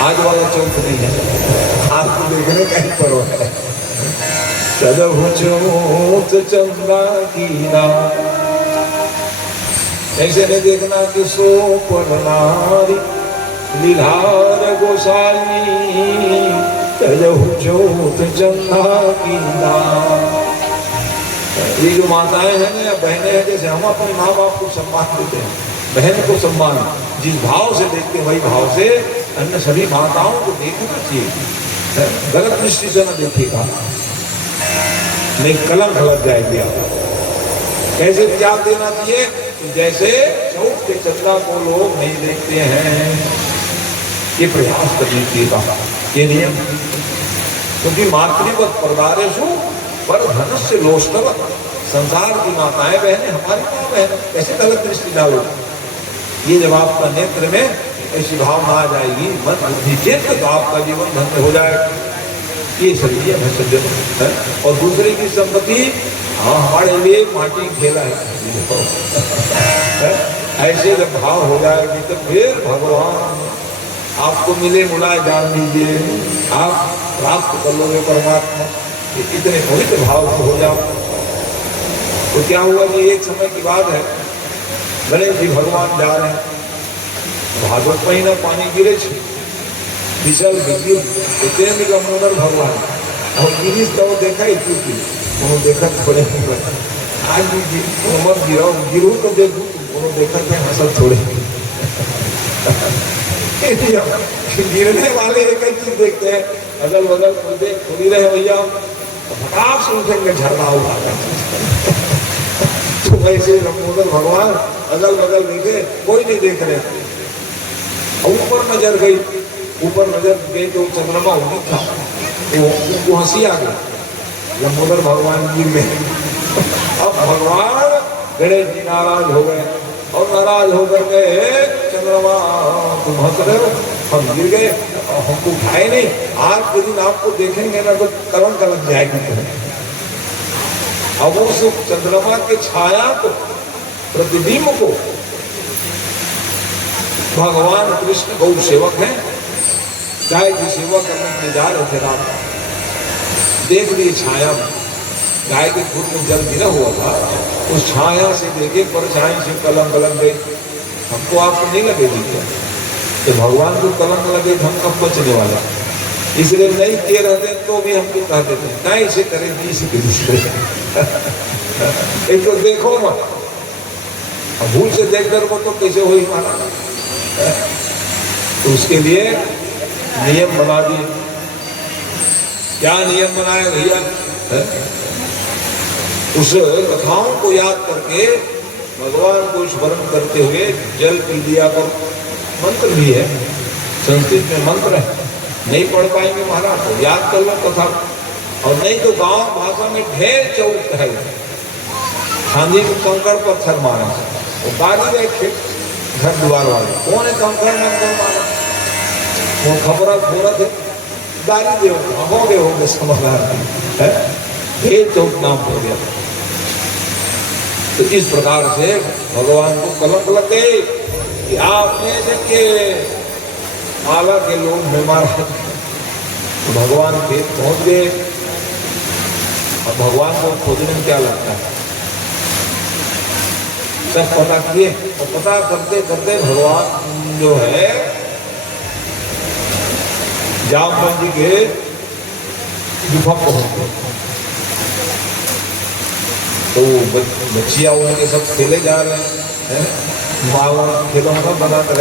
आज वाला चौक नहीं है, आपको देखने कहीं पर हो है। चलहु चोट चंदा की नार, ऐसे नहीं देखना कि सोपन नारी लीलार गोसाई, चलहु चोट चंदा की नार। ये जो माताएं हैं ना या बहनें हैं, जैसे हम अपने माँ बाप को सम्मान देते हैं, बहन को सम्मान जिस भाव से देखते हैं वही भाव से अन्य सभी माताओं को देखना चाहिए। गलत दृष्टि से न देखिएगा, नहीं कलंक लग जाएगी आप। कैसे त्याग देना चाहिए? जैसे चौक के चंदा को लोग नहीं देखते हैं, ये प्रयास कर लीजिएगा, ये नियम। क्योंकि मातृवत परदारेषु पर धनुष्य लोष्टव, संसार की माताएं बहनें हमारी माँ बहन, कैसे गलत दृष्टि डालो? ये जब आपका नेत्र में ऐसी भावना आ जाएगी, मन बुद्धि चित्त, तो आपका जीवन धन्य हो जाएगा। ये सभी है सज्जन है। और दूसरे की संपत्ति, हाँ हमारे लिए माटी खेला है। ऐसे जब भाव हो जाएगी तो फिर भगवान आपको मिले मुलाए जान लीजिए, आप प्राप्त कर लोगे परमात्मा। इतने पवित्र भाव से हो जाओ। तो क्या हुआ कि एक समय की बात है, गणेश जी भगवान जा रहे हैं, भागवत महीना पानी गिरे विशाल विद्युत दामोदर भगवान और गिरीश तो देखा ही क्योंकि उन्होंने देखा थोड़े आज भी मत गिराओ, गिरू तो देखू, उन्होंने देखा थे हंसल थोड़े। गिरने वाले एक ही चीज देखते हैं, अगल बगल थोड़ी रहे भैया, फटाक से उठेंगे झरना हुआ। तो वैसे दामोदर भगवान अगल बगल देखे, कोई नहीं देख रहे। ऊपर नजर गई, ऊपर नजर गई तो चंद्रमा उदित था, वो हंसी आ गई, दामोदर भगवान गिर गए। अब भगवान गणेश जी नाराज हो गए और नाराज होकर गए, चंद्रमा तुम हंस रहे हो, हम गिर गए, हमको उठाए नहीं, आज के दिन आपको देखेंगे ना तो कलंक लग जाएगी। अब उस चंद्रमा के छाया को, प्रतिबिंब को भगवान कृष्ण गौ सेवक हैं, गाय की सेवा करने के लिए जा रहे थे राम, देख लिए छाया में गाय के खुद में जल गिरा हुआ था, उस छाया से देखे परछाई से कलंक लग गई। हमको आपको नहीं लगेगी क्या? तो भगवान को कलंक लगे हम कब बचने वाला, इसलिए नहीं किए रहते तो भी हमको कह देते हैं नहीं से करेंगे इसी के दूसरे। एक तो देखो मत, भूल से देख कर वो तो कैसे हो ही माना। तो उसके लिए नियम बना दिए। क्या नियम बनाए भैया? उस कथाओं को याद करके भगवान को स्मरण करते हुए जल पी लिया कर। मंत्र भी है, संस्कृत में मंत्र है, नहीं पढ़ पाएंगे महाराज तो याद कर लो कथा, और नहीं तो गांव भाषा में ढेर चौक है। खांधी को कंकड़ पत्थर मारा, वो गाड़ी रखे घर द्वार वाले, कौन है कंकड़ मंकड़ मारा, वो खबर थोड़ा थे गाड़ी दे होंगे समाधान है, ढेर चौक नाम हो गया। तो इस प्रकार से भगवान को कलंक लग गए कि आपने के माला के लोग बीमार हैं। तो भगवान खेत पहुंच गए, और भगवान को खोजने में क्या लगता है, सब पता किए, और पता करते करते भगवान जो है जामवंत जी के गुफा पहुंच गए। तो बच्चियां उनके सब खेले जा रहे हैं, माला खेलों का बना कर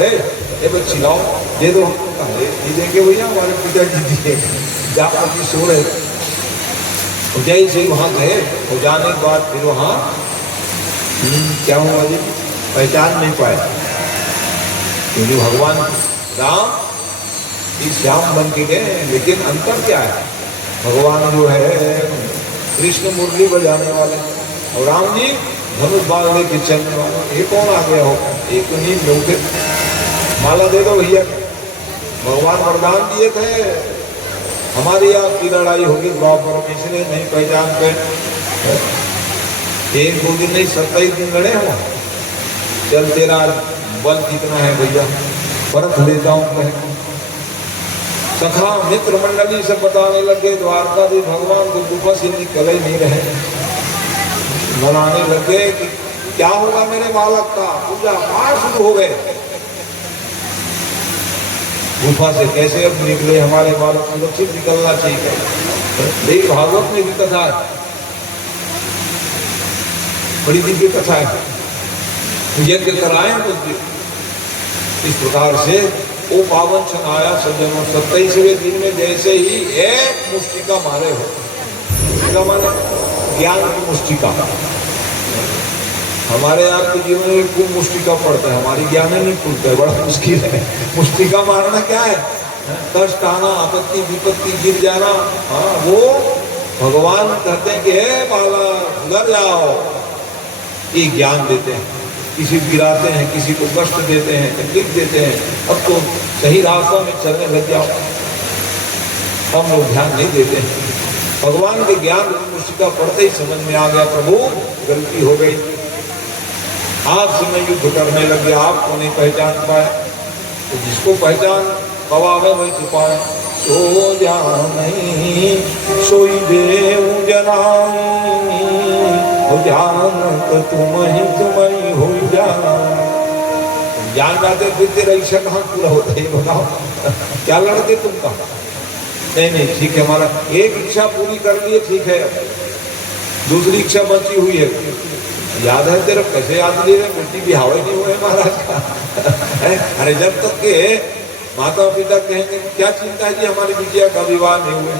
ये बच्ची लाओ दे दो, ये देंगे भैया हमारे पिताजी दिए, जामवंत जी सो रहे। जय से वहाँ गए, और जाने के बाद फिर वहाँ क्या हुआ जी, पहचान नहीं पाए, क्योंकि भगवान राम इस श्याम बन के गए, लेकिन अंतर क्या है, भगवान जो है कृष्ण मुरली बजाने वाले, और राम जी धनुष बांधने के चलने वाले। ये कौन आ गया हो, एक तो नींद में उठे, माला दे दो भैया। भगवान वरदान दिए थे हमारी आपकी लड़ाई होगी द्वापर में, इसलिए नहीं पहचान पे, एक दो दिन नहीं 27 दिन लड़े हम। चल तेरा बल कितना है भैया, परख लेता हूँ। सखा मित्र मंडली सब बताने लगे द्वारकाधीश भगवान को गुफा से निकल ही नहीं रहे। बनाने लगे कि क्या होगा मेरे बालक का। पूजा पाठ शुरू हो गए। गुफा से कैसे अब निकले, हमारे बालक सुरक्षित निकलना चाहिए। देवी भागवत में भी कथा है, बड़ी दिव्य कथा है। यज्ञ कराए तो इस प्रकार से वो पावन क्षण आया सज्जनों। 27वें दिन में जैसे ही एक मुष्टिका मारे हो, माने ज्ञान की मुष्टिका। हमारे आपके जीवन में खूब मुष्टिका पड़ता है, हमारी ज्ञान नहीं खुलता है, बड़ा मुश्किल है। मुष्टिका मारना क्या है? कष्ट आना, आपत्ति विपत्ति गिर जाना। हाँ, वो भगवान कहते हैं कि हे बाला सुधर जाओ, ये ज्ञान देते हैं। किसी को गिराते हैं, किसी को कष्ट देते हैं, तकलीफ देते हैं। अब तो सही रास्ता में चलने लग जाओ। हम लोग ध्यान नहीं देते हैं। भगवान के ज्ञान मुष्टिका पढ़ते ही समझ में आ गया, प्रभु गलती हो गई, आपसे मैं युद्ध करने लग गया, आपको नहीं पहचान पाया। तो जिसको पहचान पवावे वही छुपाए। सो जा नहीं सोई देव जनाई, जानत तुम ही हो जा। जान जाते फिर तेरा इच्छा कहाँ पूरा होता है बताओ। क्या लड़ते तुम कहाँ? नहीं ठीक है, हमारा एक इच्छा पूरी कर लिए, ठीक है, दूसरी इच्छा बची हुई है। याद है तेरा कैसे याद ले रहे, मिट्टी भी हवा नहीं हुए महाराज का। अरे जब तक के माता पिता कहेंगे क्या चिंता है जी हमारी बिटिया का विवाह नहीं हुए,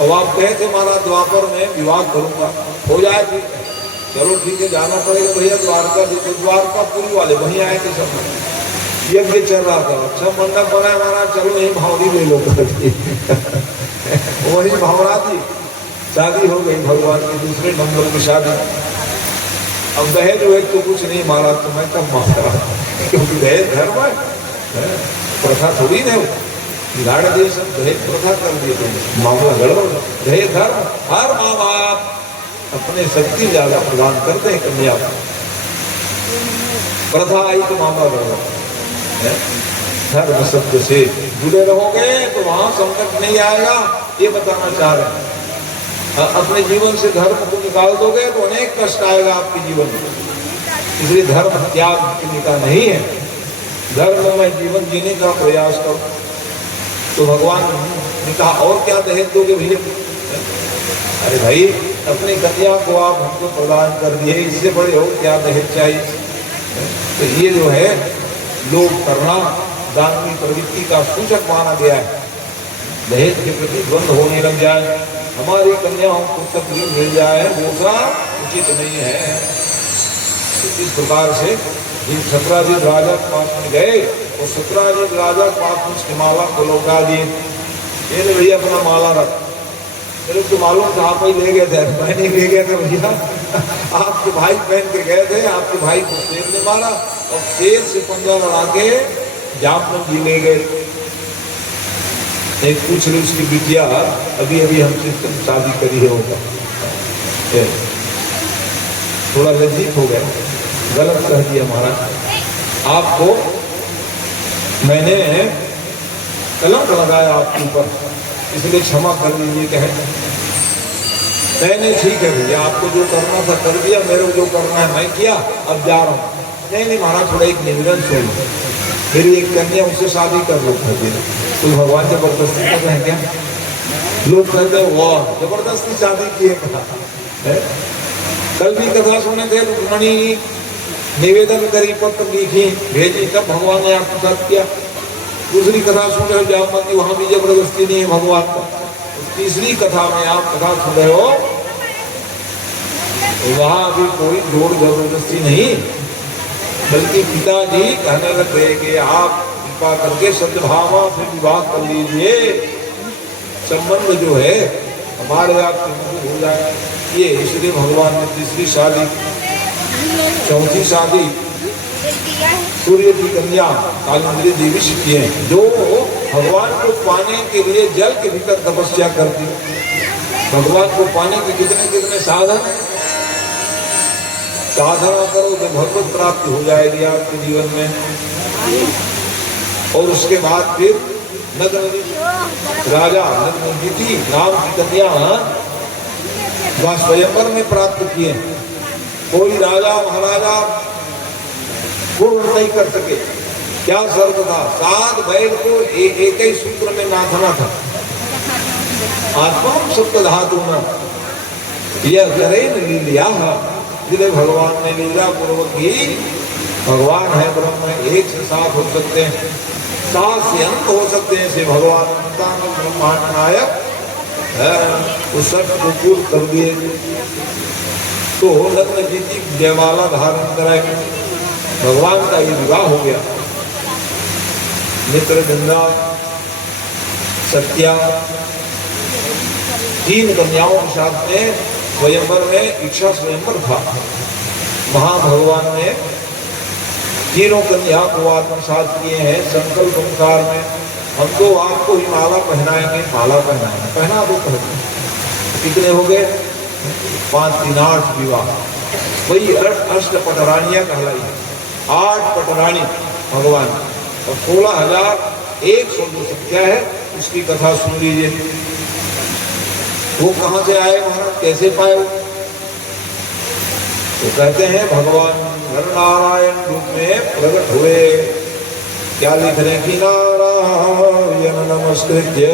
अब आप कहे थे महाराज द्वापर में विवाह करूंगा, हो जाए ठीक है, चलो ठीक है, जाना पड़ेगा भैया द्वारका। द्वारकापुरी वाले वहीं आए थे सब, यज्ञ चल रहा था, सब मंडप बना हमारा, चलो यही भावरी ले लो वही भावरा थी। शादी हो गई, भगवान के दूसरे नंबर की शादी। अब दहेज हुए तो कुछ नहीं मारा, तो मैं कब मारा, क्योंकि दहेज धर्म है, प्रथा थोड़ी नहीं। बिगाड़ दिए सब, दहेज प्रथा कर दिए, तो मामला गड़बड़। दहेज धर्म, हर माँ बाप अपने शक्ति ज्यादा प्रदान करते हैं कन्या। प्रथा आई तो मामला गड़बड़। धर्म शब्द से जुड़े रहोगे तो वहां संकट नहीं आएगा, ये बताना चाह रहे हैं। अपने जीवन से धर्म को निकाल दोगे तो अनेक कष्ट आएगा आपके जीवन में। इसलिए धर्म त्याग का नहीं है, धर्म में जीवन जीने का प्रयास करो। तो भगवान ने कहा और क्या दहेज दोगे भैया? अरे भाई अपनी कन्या को आप हमको प्रदान कर दिए, इससे बड़े हो क्या दहेज चाहिए? तो ये जो है लोग करना दानवीय प्रवृत्ति का सूचक माना गया है। दहेज के प्रति द्वंद होने लग जाए, हमारी कन्याओं को तकलीफ मिल जाए, वो उचित नहीं है। इस प्रकार से जिन 17 राजा पास में गए और 17 राजा पास की माला को लौटा दिए। ये भैया अपना माला रख, मेरे तो मालूम था आप ही ले गए थे, मैं नहीं ले गया था भैया, आपके भाई पहन के गए थे, आपके भाई को शेर ने मारा और शेर से पंजा लड़ा के जामन जी ले गए। नहीं पूछ रही उसकी बिटिया अभी अभी हमसे शादी करी है, होगा थोड़ा लज्जित हो गया, गलत कह दिया महाराज, आपको मैंने कलंक लगाया आपके ऊपर, इसलिए क्षमा कर लीजिए। कहे नहीं ठीक है भैया, आपको जो करना था कर दिया, मेरे को जो करना है मैं किया, अब जा रहा हूँ। नहीं महाराज थोड़ा एक निवेदन सुन, मेरी एक कन्या उससे शादी कर लो। तो भगवान जबरदस्ती कर रहे हैं क्या? लोग कहते हैं वाह जबरदस्ती शादी की है। कल भी कथा सुने थे, रुक्मणी निवेदन करी, पत्र लिखी भेजी, तब भगवान ने आपको साथ किया। दूसरी कथा सुन रहे हो जामवती, वहां भी जबरदस्ती नहीं है भगवान का। तीसरी कथा में आप कथा सुन रहे हो, वहां भी कोई जोर जबरदस्ती नहीं, बल्कि पिताजी कहने लग गए कि आप कृपा करके सद्भावना से विवाह कर लीजिए, संबंध जो है हमारे आपसे हो जाए। ये इसलिए भगवान ने तीसरी शादी, चौथी शादी सूर्य की कन्या कालिंदी देवी से किए, जो भगवान को पाने के लिए जल के भीतर तपस्या करती। भगवान को पाने के कितने कितने साधना करो तो भगवत प्राप्ति हो जाएगी आपके जीवन में। और उसके बाद फिर नग्न राजा नग्नजिति नाम की कन्या वह स्वयंवर में प्राप्त किए। कोई राजा महाराजा पूर्ण नहीं कर सके। क्या शर्त था? 7 बैल को एक ही सूत्र में नाथना था। आत्मा सप्त धातु न यह करे लीलिया, जिन्हें भगवान ने लीला पूर्वक ही, भगवान है ब्रह्म है, 1 से 7 हो सकते हैं, 7 से अंत हो सकते हैं, से भगवान ब्रह्मांड नायक उस सब को पूर्ण कर दिए। तो नग्नजिति जयमाला धारण कराए, भगवान का ये विवाह हो गया। मित्र गंगा सत्या 3 कन्याओं के साथ में स्वयंवर में इच्छा स्वयंवर था। वहां भगवान ने तीनों कन्या को आत्मसात किए हैं। संकल्प अनुसार में हम तो आपको ही माला पहनाएंगे, माला पहनाएंगे, पहना दो पहले। कितने हो गए? 5 3 8 विवाह। वही 8 पटरानियां कहलाई, 8 पटरानी भगवान, और 16,100 जो संख्या है उसकी कथा सुन लीजिए। वो कहां से आए महाराज, कैसे पाए? तो कहते हैं भगवान नर नारायण रूप में प्रकट हुए। क्या लिख रहे कि नारायण नमस्कृत्य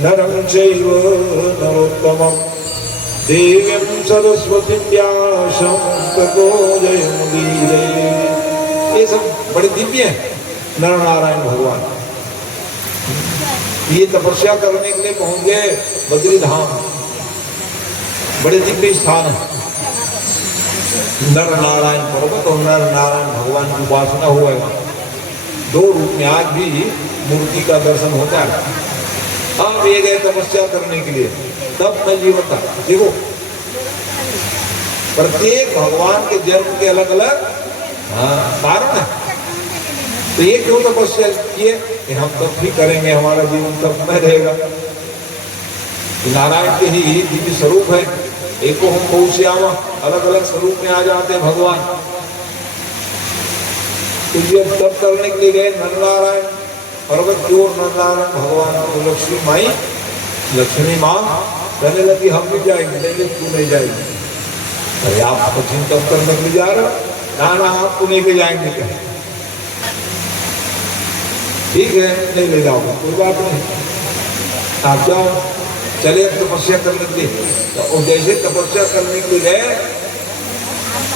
नरं चैव नरोत्तमं देवीं सरस्वतीं व्यासं ततो जयमुदीरये। ये सब बड़े दिव्य हैं नर नारायण भगवान। ये तपस्या करने के लिए पहुंच गए बद्री धाम, बड़े दिव्य स्थान है। नर नारायण पर्वत और नर नारायण भगवान की उपासना हुआ है। 2 रूप में आज भी मूर्ति का दर्शन होता है। अब ये गए तपस्या करने के लिए, तब मैं जीवन था। देखो प्रत्येक भगवान के जन्म के अलग अलग कारण है। तो ये क्यों तपस्या किए कि हम तब भी करेंगे, हमारा जीवन तब में रहेगा। नारायण के ही दिव्य स्वरूप है। एक को हम बहुत श्यामा अलग अलग स्वरूप में आ जाते हैं भगवान। तो ये तब करने के लिए गए नर नारायण पर्वत की ओर। नर नारायण भगवान को लक्ष्मी माँ कहने लगी हम भी जाएंगे, लेकिन तू नहीं जाएगी। अरे आप कठिन तब करने के लिए जा रहे हो? ना आपको लेके जाएंगे क्या? ठीक है नहीं ले जाओगे, कोई बात नहीं, आप जाओ। चले तपस्या करने के लिए। तो जैसे तपस्या करने के लिए गए,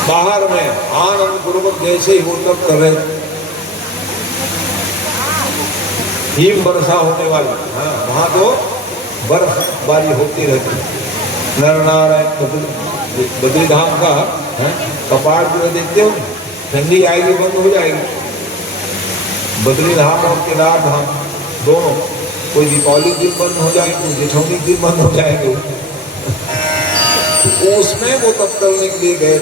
बाहर में आनंद पूर्वक जैसे ही वो तब कर रहे, हिम वर्षा होने वाली। हाँ, वहां तो बर्फबारी होती रहती। नर नारायण बद्री धाम का कपाट जो देखते हो, ठंडी आएगी बंद हो जाएगी। बद्री धाम और केदार धाम दोनों, कोई दीपावली दिन बंद हो जाएगी, कोई जेठौनी दिन बंद हो जाएंगे। तो उसमें वो तब करने के लिए गए।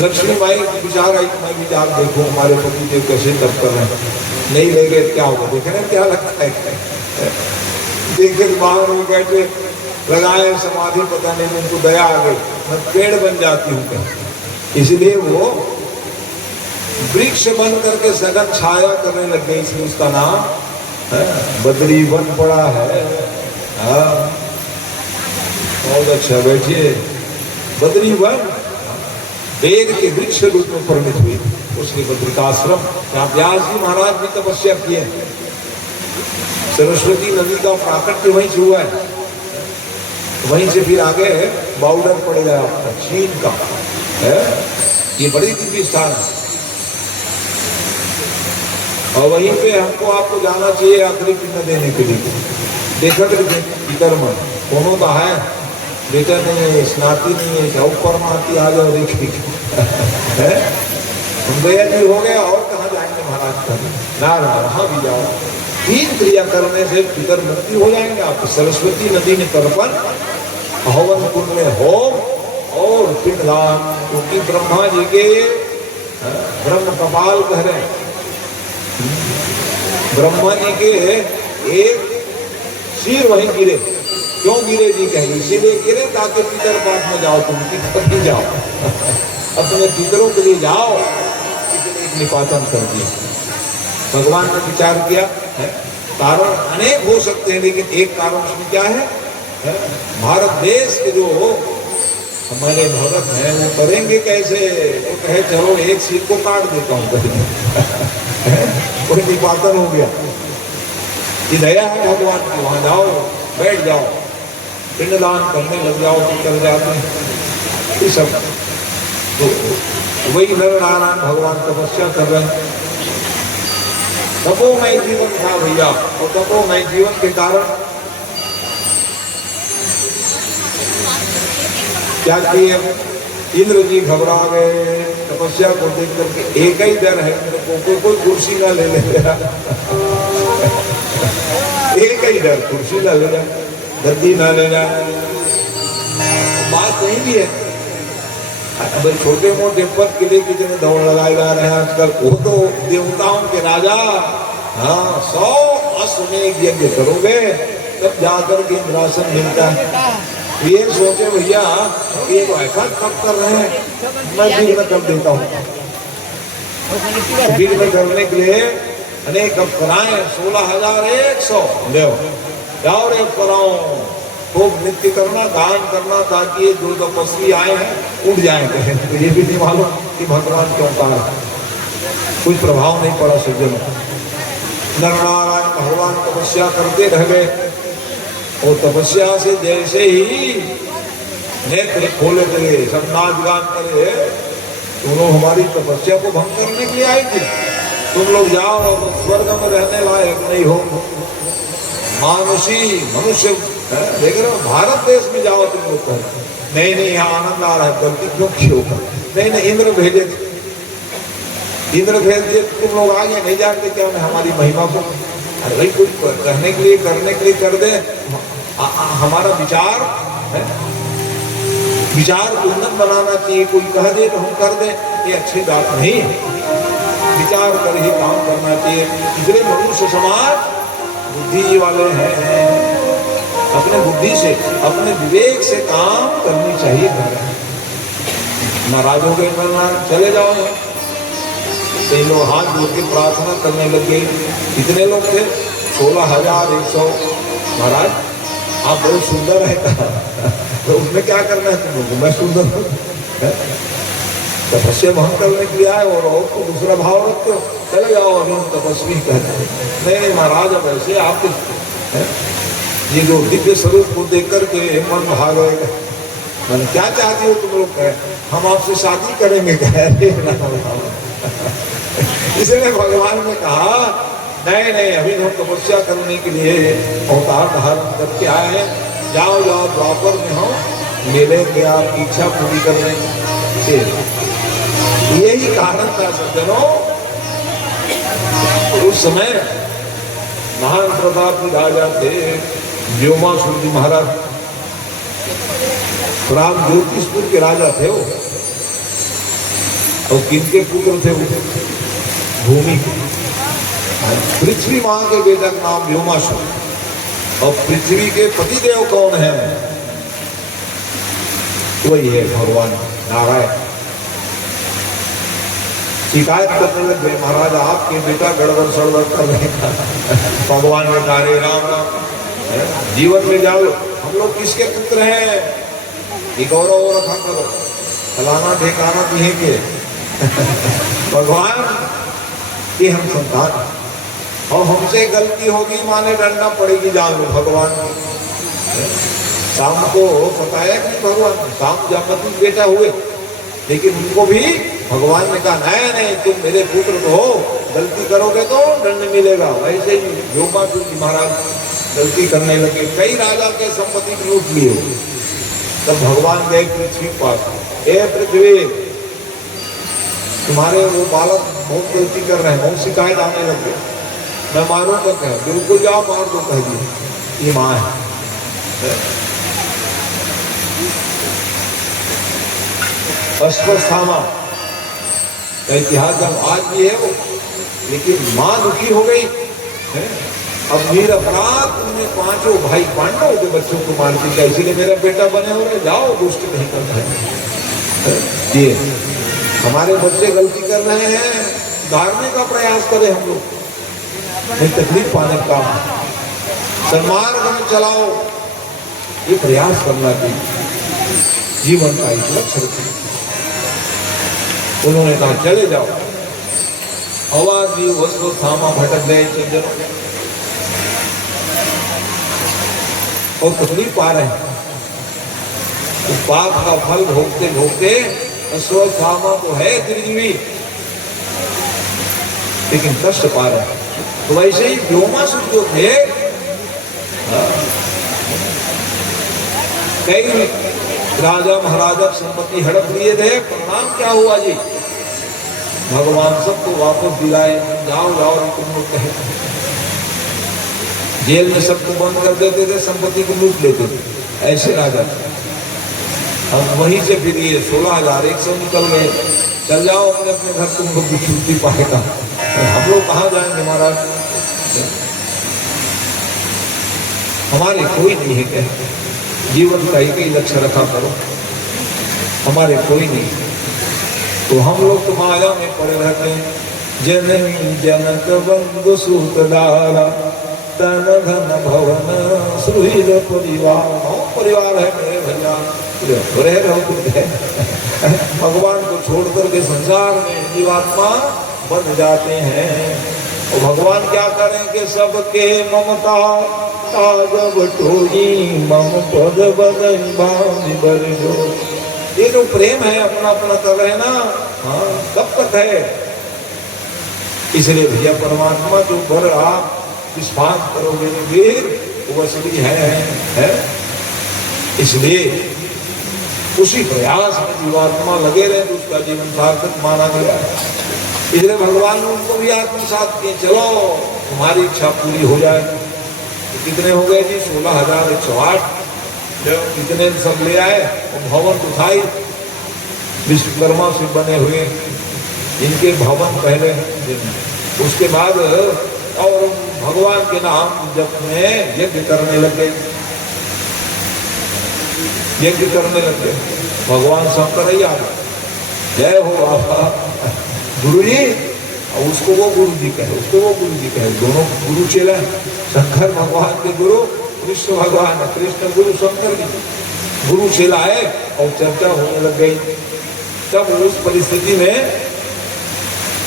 लक्ष्मी माई विचार आई, मैं विचार देखो हमारे पति देव कैसे तब कर रहे हैं, नहीं ले गए क्या होगा? देख रहे क्या लगता है? देखे बाहर में बैठे लगाए समाधि, पता नहीं उनको दया आ गई, मैं पेड़ बन जाती हूँ। इसलिए वो वृक्ष बन करके सघन छाया करने लग गई, इसलिए उसका नाम बद्री वन पड़ा है। बहुत अच्छा, बैठिए। बद्री वन वेद के वृक्ष रूप में परिणित हुई, उसके बद्रिकाश्रम। यहाँ व्यास जी महाराज भी तपस्या किए। सरस्वती नदी का प्राकट्य वहीं से हुआ है। वहीं से फिर आगे बॉर्डर पड़ेगा आपका चीन का है। ये बड़ी दिव्य स्थान है और वहीं पे हमको आपको जाना चाहिए आखिरी पिंड देने के लिए। देखा पितर मन दोनों का है, बेटा नहीं है, स्नाती नहीं है, जाओ परमाती आ जाओ देखिए है। भैया जी हो गए और कहाँ जाएंगे महाराज का ना वहां भी जाओ। 3 क्रिया करने से पितर मुक्ति हो जाएंगे आप। सरस्वती नदी में तर्पण, हवन कुंड में होम और पिंडदान, क्योंकि ब्रह्मा जी के ब्रह्म कपाल कह रहे हैं। ब्रह्मा जी के एक सिर वहीं गिरे, क्यों गिरे जी कहेंगे, इसीलिए गिरे ताकि पितर पास में जाओ, तुम पितर भी जाओ अपने पितरों के लिए जाओ, इसलिए निपातन कर दिए। भगवान ने विचार किया है, कारण अनेक हो सकते हैं, लेकिन एक कारण उसमें क्या है? भारत देश के जो हमारे भगत हैं वो करेंगे कैसे? वो कहे चलो एक सीट को काट देता हूँ कोई निपातन हो गया। ये दया है भगवान की, वहां जाओ, बैठ जाओ, पिंडदान करने लग जाओ, निकल जाते हैं ये सब। तो वही नर नारायण भगवान तपस्या कर रहे हैं। तपोमय जीवन था भैया, और तपोमय जीवन के कारण क्या किए? इंद्र जी घबरा गए तपस्या को देख करके। एक ही डर है इंद्र को, कोई कुर्सी ना ले लेगा एक ही डर, कुर्सी ना ले जाए, गद्दी ना ले जाए। बात नहीं भी है, अब छोटे मोटे पद के लिए कितने दौड़ लगाए जा रहे हैं आजकल। वो तो देवताओं के राजा, हाँ 100 अश्वमेध यज्ञ करोगे तब जाकर के इंद्रासन मिलता है। ये सोचे भैया ये तो ऐसा कब कर रहे हैं, मैं विघ्न कर देता हूँ। विघ्न करने के लिए अनेक अप्सराएं 16,100 जाओ रे अप्सराओं, खूब नृत्य करना, गान करना, ताकि ये जो तपस्वी आए हैं उठ जाए। कहें तो ये भी नहीं मालूम कि भगवान क्यों कहा, कुछ प्रभाव नहीं पड़ा सज्जनों। नरनारायण भगवान तपस्या करते रह गए, और तपस्या से जैसे ही नेत्र खोले थे, सब नाच गान करे, तुम लोग हमारी तपस्या को भंग करने के लिए आए थे, तुम लोग जाओ और स्वर्ग में रहने लायक नहीं हो। मानुषी मनुष्य देख रहे हो, भारत देश में जाओ तुम लोग कहते, नहीं नहीं यहाँ आनंद आ रहा है, गलती क्यों होगा? नहीं नहीं इंद्र भेजे, इंद्र भेज दिए, तुम लोग आगे नहीं जानते क्या मैं हमारी महिमा को? अरे भाई कुछ कहने के लिए करने के लिए कर दे, हमारा विचार है, विचार उन्नत बनाना चाहिए। कोई कह दे तो हम कर दें, ये अच्छी बात नहीं है। विचार कर ही काम करना चाहिए। इसलिए मनुष्य समाज बुद्धि वाले हैं, अपने बुद्धि से, अपने विवेक से काम करनी चाहिए। नाराज हो गए, चले जाओ। कई लोग हाथ जोड़ के प्रार्थना करने लगे। कितने लोग थे? 16,100। महाराज आप बहुत सुंदर है तो उसमें क्या करना है तुम लोगों? मैं सुंदर हूँ, तपस्या भंग करने के लिए आए और को दूसरा भाव रखते हो, चले जाओ अभी हम तपस्वी कहते हैं। नहीं महाराज, अब ऐसे आप ये जो दिव्य स्वरूप को देख करके मन भाग गएगा। मैंने क्या चाहती हो तुम लोग? कहे हम आपसे शादी करेंगे। इसलिए भगवान ने कहा नहीं नहीं, अभी हम तपस्या करने के लिए अवतार धारण करके आए हैं, जाओ जाओ द्वापर में हो, मिलेंगे आपकी इच्छा पूरी करने के। यही कारण था सज्जनों, उस समय महान प्रतापी राजा थे व्योमासुर जी महाराज, राम ज्योतिषपुर के राजा थे वो। और किनके पुत्र थे वो? भूमि के, पृथ्वी मां के बेटा का नाम व्योमासुर। और पृथ्वी के पतिदेव कौन है? वही है भगवान नारायण। शिकायत करने लगे, महाराज आपके बेटा गड़बड़ सड़बड़ कर रहे हैं। भगवान ने कहा राम राम, जीवन में जाओ, हम लोग किसके पुत्र हैं? ये गौरव रखा करो, फलाना ठिकाना दिए भगवान की हम संतान, और हमसे गलती होगी माने डरना पड़ेगी, जान लो भगवान। शाम को पता है कि भगवान शाम जामती बेटा हुए, लेकिन उनको भी भगवान ने कहा नहीं नहीं, तुम मेरे पुत्र तो हो, गलती करोगे तो दंड मिलेगा। वैसे ही व्योमासुर जी महाराज गलती करने लगे, कई राजा के संपत्ति लूट लिए। तब भगवान गए पृथ्वी पास, हे पृथ्वी तुम्हारे वो बालक बहुत गलती कर रहे हैं, बहुत शिकायत आने लगे, मैं मारूंगा। कह बिल्कुल जाओ मार दो, कह दिए ये माँ है। अश्वस्थामा का इतिहास जब आज भी है वो, लेकिन माँ दुखी हो गई है। अब मेरा अपराध, तुमने पांचों भाई पांडवों के बच्चों को मार दिया, इसीलिए मेरा बेटा बने हो रहे, जाओ दुष्ट नहीं करता है। ये हमारे बच्चे गलती कर रहे हैं, सुधारने का प्रयास करें हम लोग। नहीं तकलीफ पाने का सन्मार्ग में चलाओ, ये प्रयास करना चाहिए, जीवन का एक लक्ष्य रखिए। उन्होंने कहा चले जाओ, अवाजी वस्तु थामा भटक गए चंद्र और तकलीफ पा रहे हैं, तो पाप का फल भोगते भोगते अश्वत्थामा तो है त्रिजीवी, लेकिन कष्ट पा रहे हैं। तो वैसे ही व्योमासुर जो थे, कई राजा महाराजा संपत्ति हड़प लिए थे, परिणाम क्या हुआ जी? भगवान सबको वापस दिलाए, जाओ जाओ तुम लोग कहे। जेल में सबको बंद कर देते थे, संपत्ति को लूट लेते थे, ऐसे राजा। हम वहीं से फिर ये 16,100 निकल गए, चल जाओ अपने अपने घर, तुमको भी छुट्टी पाएगा। हम लोग कहाँ जाएंगे महाराज? हमारे कोई नहीं है क्या? जीवन का एक ही लक्ष्य रखा करो, हमारे कोई नहीं। तो हम लोग तो माया में पड़े रहते हैं। जननी जनक बंधु सूत डाला, तन धन भवन सुहृद परिवार। परिवार है मेरे भैया, रह रहो कुछ है। भगवान को छोड़कर के संसार में जीवात्मा बन जाते हैं। और भगवान क्या करें कि सबके ममता ताजब टोई मम पद बदन बांध बरजो। ये जो प्रेम है अपना अपना कर रहे ना, हाँ कब तक है? इसलिए भैया परमात्मा जो पर आप विश्वास करोगे वीर, वो असली है। इसलिए उसी प्रयास में जीवात्मा लगे रहे तो उसका जीवन सार्थक माना गया है। इसलिए भगवान ने उनको भी आत्मसात किए, चलो तुम्हारी इच्छा पूरी हो जाए। तो कितने हो गए जी? 16,108। कितने सब ले आए और भवन उठाई, विश्वकर्मा से बने हुए इनके भवन पहले, उसके बाद और भगवान के नाम जब में यज्ञ करने लगे, यज्ञ करने लगे। भगवान शंकर ही आ गए, जय हो बाबा गुरु जी। और उसको वो गुरु जी कहे, उसको वो गुरु जी कहे, दोनों गुरु चेला। शंकर भगवान के गुरु कृष्ण भगवान है, कृष्ण गुरु शंकर जी गुरु चेला है। और चर्चा होने लग गई। तब उस परिस्थिति में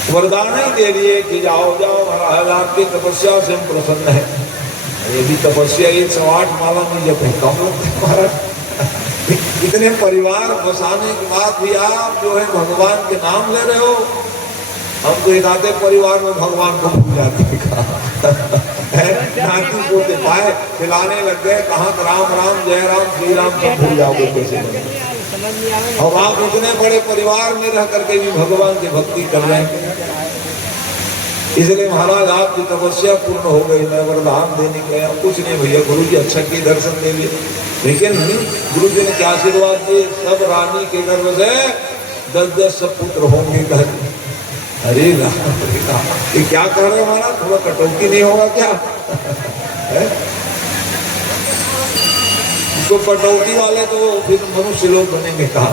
वरदान ही दे दिए कि जाओ जाओ महाराज, आपकी तपस्या से हम प्रसन्न है। यदि तपस्या 108 माला नहीं जब कम लोग महाराज, इतने परिवार बसाने के बाद भी आप जो है भगवान के नाम ले रहे हो। हम तो एक आधे परिवार में भगवान को भूल जाते नाती पोते पाए खिलाने लग गए, कहाँ राम राम जय राम श्री राम सब भूल जाओगे कैसे? और आप इतने बड़े परिवार में रह करके भी भगवान की भक्ति कर रहे हैं। इसलिए महाराज आपकी तपस्या पूर्ण हो गई, मैं वरदान देने गया। कुछ नहीं भैया, गुरु जी अच्छा की दर्शन दे लिए, लेकिन गुरु जी ने क्या आशीर्वाद दिए? सब रानी के गर्भ से 10-10 सब पुत्र होंगे घर। अरे राम, ये क्या कह रहे हमारा? थोड़ा कटौती नहीं होगा क्या? तो कटौती वाले तो फिर मनुष्य लोग बनेंगे कहा।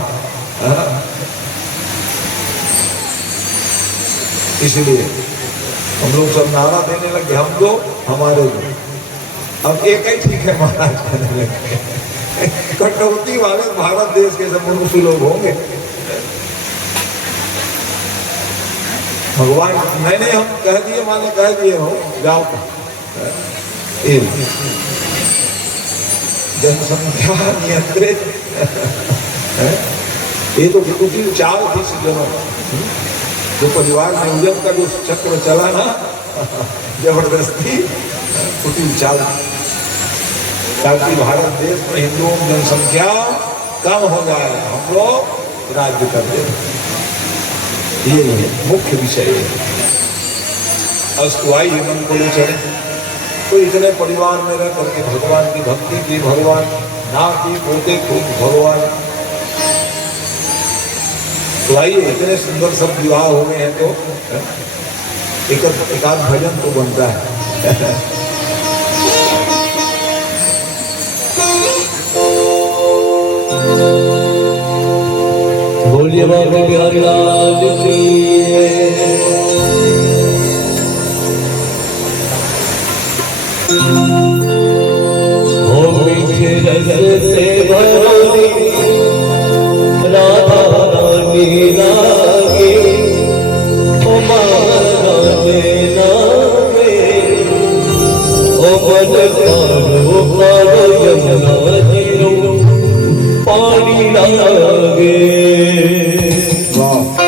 इसलिए हम लोग सब नारा देने लगे, हम दो हमारे दो। अब एक ही ठीक है महाराज कहने लगे, कटौती वाले भारत देश के सब मनुष्य लोग होंगे। भगवान मैंने हम कह दिए, माने कह दिए हो जाओ। जनसंख्या नियंत्रित, ये तो कुटिल चाल थी सज्जनों। जो परिवार नियोजन का जो चक्र चला ना, जबरदस्ती कुटिल चाल, ताकि भारत देश में हिंदुओं की जनसंख्या कम हो जाए, हम लोग राज्य कर दे। ये मुख्य विषय है। अस्तुआई मन को ले चले। तो इतने परिवार में रह करके भगवान की भक्ति की, भगवान नाती पोते खूब भगवान। तो आइए, इतने सुंदर सब विवाह हो गए हैं तो एक आध भजन तो बनता है। बोलिए बाबा बिहारी लाल की। हो मीठे रस से भरी राधा रानी लागे, ओ मारा नैना में, ओ मन पारो पारो यमुना जीरो पानी लागे। वाह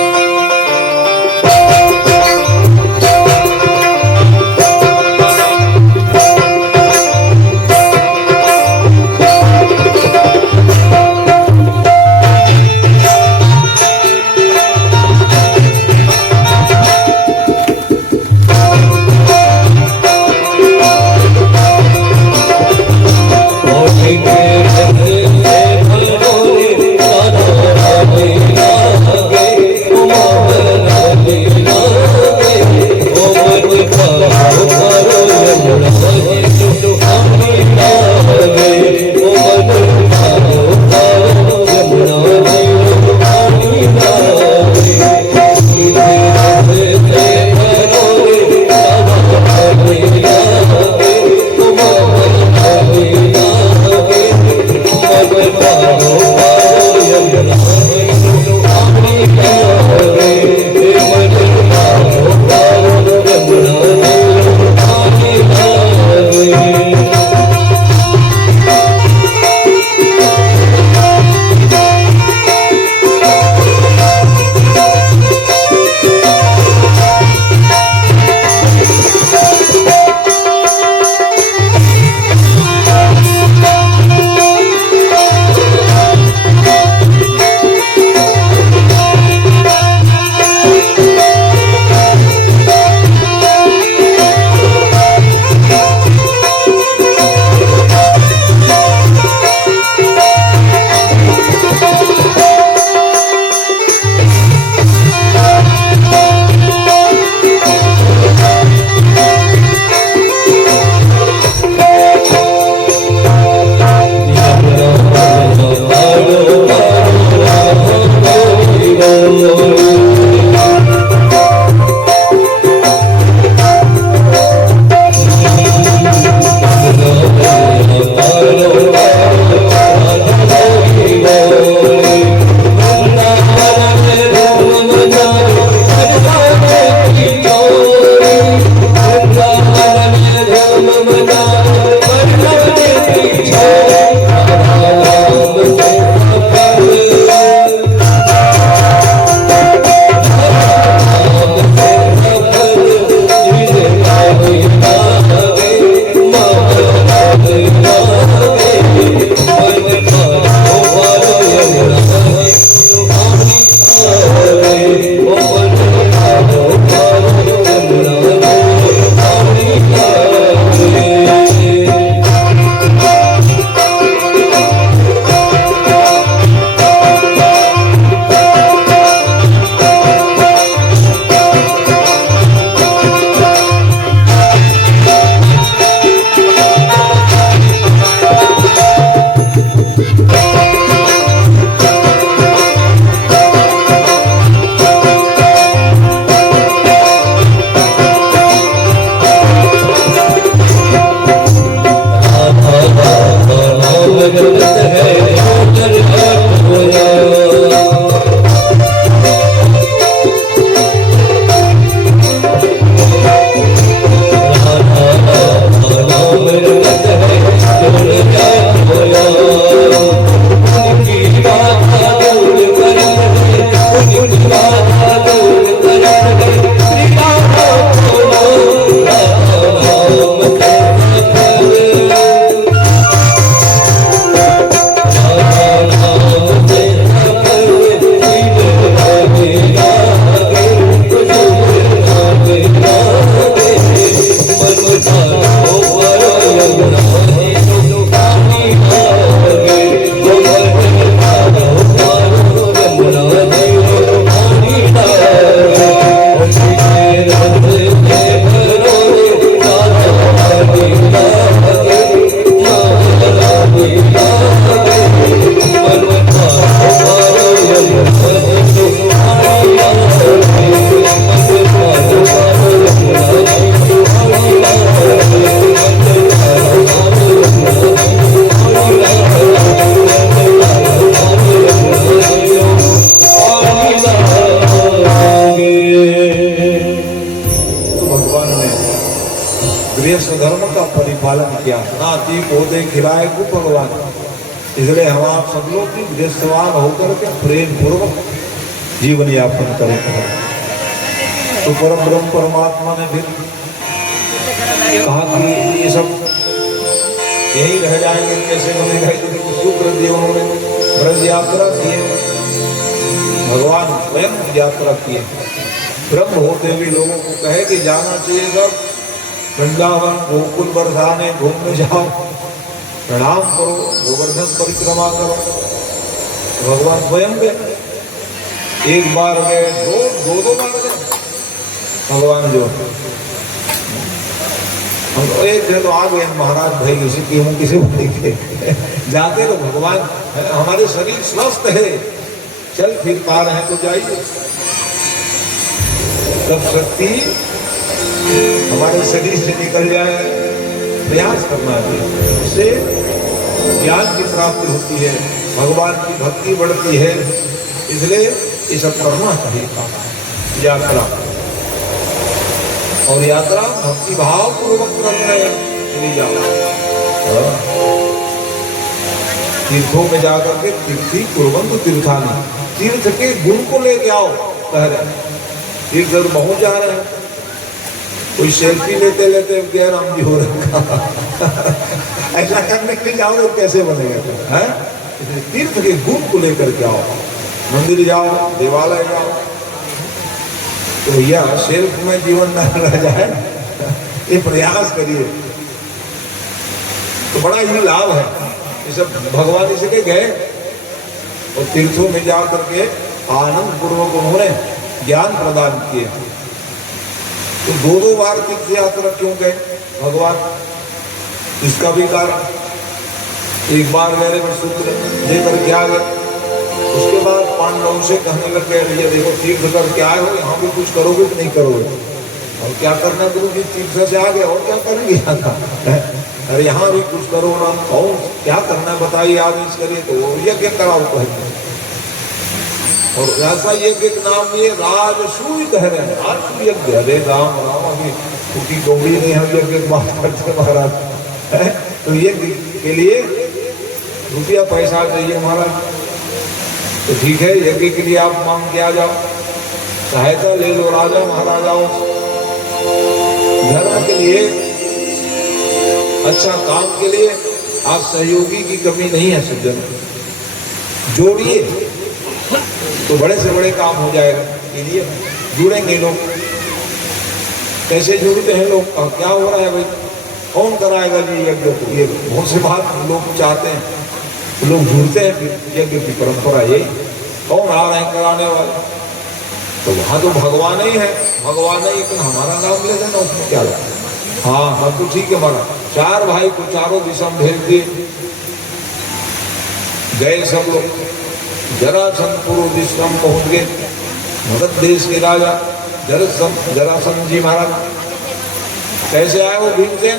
धर्म का परिपालन किया, नाती पोते खिलाए को भगवान। इसलिए हम आप सब लोग भी गृहस्थवान होकर के प्रेम पूर्वक जीवन यापन करें। तो परम ब्रह्म परमात्मा ने फिर कहा कि ये सब यही रह जाएंगे, कैसे बनेगा। शुक्र देव उन्होंने ब्रज यात्रा किए, भगवान स्वयं यात्रा किए। ब्रह्म होते हुए लोगों को कहे कि जाना चाहिए सब वृंदावन गोकुल बरसाने घूमने जाओ, प्रणाम करो, गोवर्धन परिक्रमा करो। भगवान स्वयं गए, एक बार गए, दो बार गए भगवान। जो हम एक दिन तो आ गए महाराज भाई किसी को जाते तो भगवान हमारे शरीर स्वस्थ है, चल फिर पा रहे हैं तो जाइए। तब शक्ति हमारे शरीर से निकल जाए, प्रयास करना चाहिए, उससे ज्ञान की प्राप्ति होती है, भगवान की भक्ति बढ़ती है। इसलिए ये सब करना चाहिए यात्रा। और यात्रा भक्ति भाव पूर्वक करने चली जाओ। तीर्थों में जाकर के तीर्थी कुर्बंत तीर्थानी, तीर्थ के गुण को लेके आओ। कह रहे तीर्थ पहुंच जा रहे हैं, कोई सेल्फी लेते लेते राम जी हो रखा ऐसा करने के लिए जाओगे कैसे बनेगा। है तीर्थ के गुण को लेकर के आओ, मंदिर जाओ, देवालय जाओ। तो भैया सेल्फ में जीवन न रह जाए, ये प्रयास करिए तो बड़ा ही लाभ है। ये सब भगवान इसे के गए और तीर्थों में जा करके आनंद पूर्वक उन्होंने ज्ञान प्रदान किए। तो दो बार तीर्थ यात्रा क्यों गए भगवान, इसका भी कारण। एक बार गए में सूत्र लेकर के आ गए, उसके बाद पांडवों से कहने लग गए ये देखो तीर्थ कर क्या हो, यहाँ भी कुछ करोगे कि नहीं करोगे। और क्या करना गुरु जी, तीर्थ से आ गए और क्या करेंगे यहाँ का। अरे यहाँ भी कुछ करो ना, और क्या करना बताइए, आप इस करिए तो यज्ञ कराओ कहते। और ऐसा यज्ञ के नाम ये राजसूय कह रहे हैं, राजसूय यज्ञ। अरे राम राम, अभी क्योंकि गौरी नहीं हम यज्ञ की बात करते महाराज। तो यज्ञ के लिए रुपया पैसा चाहिए महाराज, तो ठीक है यज्ञ के लिए आप मांग के आ जाओ, सहायता ले लो राजा महाराजाओं। धर्म के लिए, अच्छा काम के लिए आज सहयोगी की कमी नहीं है सज्जन, जोड़िए तो बड़े से बड़े काम हो जाएगा। के लिए जुड़ेंगे लोग, कैसे जुड़ते हैं लोग, क्या हो रहा है भाई, कौन कराएगा जी यज्ञ को। ये बहुत से बात लोग चाहते हैं, लोग जुड़ते हैं, फिर यज्ञ की परंपरा यही। कौन आ रहे हैं कराने वाले, तो वहां तो भगवान ही है, भगवान ही, लेकिन हमारा नाम ले देना उसमें क्या लगता है। हाँ हाँ तो ठीक है हमारा। चार भाई को चारों दिशा में भेज दिए, गए सब लोग। जरासंध पूर्व दिशा में पहुंच गए, मगध देश के राजा जरासंध जी महाराज। कैसे आए वो भीमसेन,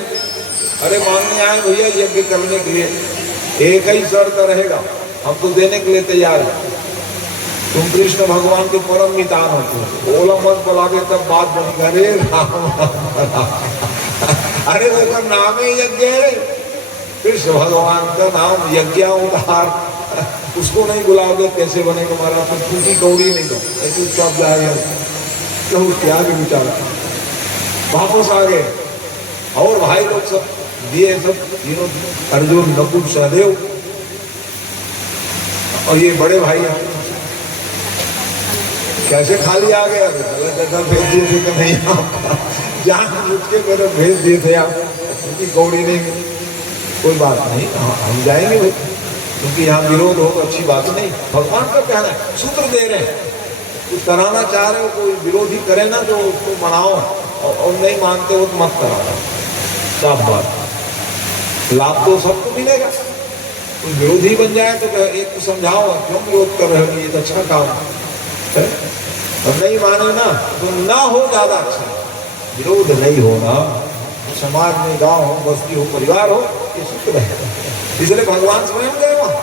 अरे मानने आए भैया यज्ञ करने के लिए, एक ही शर्त रहेगा, हम तो देने के लिए तैयार है, तुम कृष्ण भगवान के परम मितान होते हो, ओला मत बुला के तब बात बनी। अरे अरे वो नाम ही यज्ञ है, कृष्ण भगवान का नाम यज्ञ उद्धार, उसको नहीं बुलाओगे कैसे बनेगा हमारा। तो टूटी कौड़ी नहीं दो, चुपचाप जा रहे तो क्या भी विचार। वापस आ गए और भाई लोग सब दिए, सब तीनों अर्जुन नकुल सहदेव और ये बड़े भाई हैं। कैसे खाली आ गया, भेज दिए थे कि नहीं जान बुझ के मेरे भेज दिए थे आप, क्योंकि कौड़ी नहीं। कोई बात नहीं, हम जाएंगे भाई, क्योंकि यहाँ विरोध हो तो अच्छी बात नहीं। भगवान का कहना है, सूत्र दे रहे हैं, कुछ कराना चाह रहे हो, कोई विरोधी करे ना तो उसको मनाओ, और नहीं मानते हो तो मत कराओ। साफ बात, लाभ तो सबको मिलेगा। कोई विरोधी बन जाए तो एक को समझाओ, क्यों विरोध कर रहे हो, ये तो अच्छा काम है। और नहीं माने ना तो ना हो, ज्यादा अच्छा। विरोध नहीं होना, समाज में गांव हो, बस्ती हो, परिवार हो, ये सूत्र है। इसलिए भगवान स्वयं गए वहां,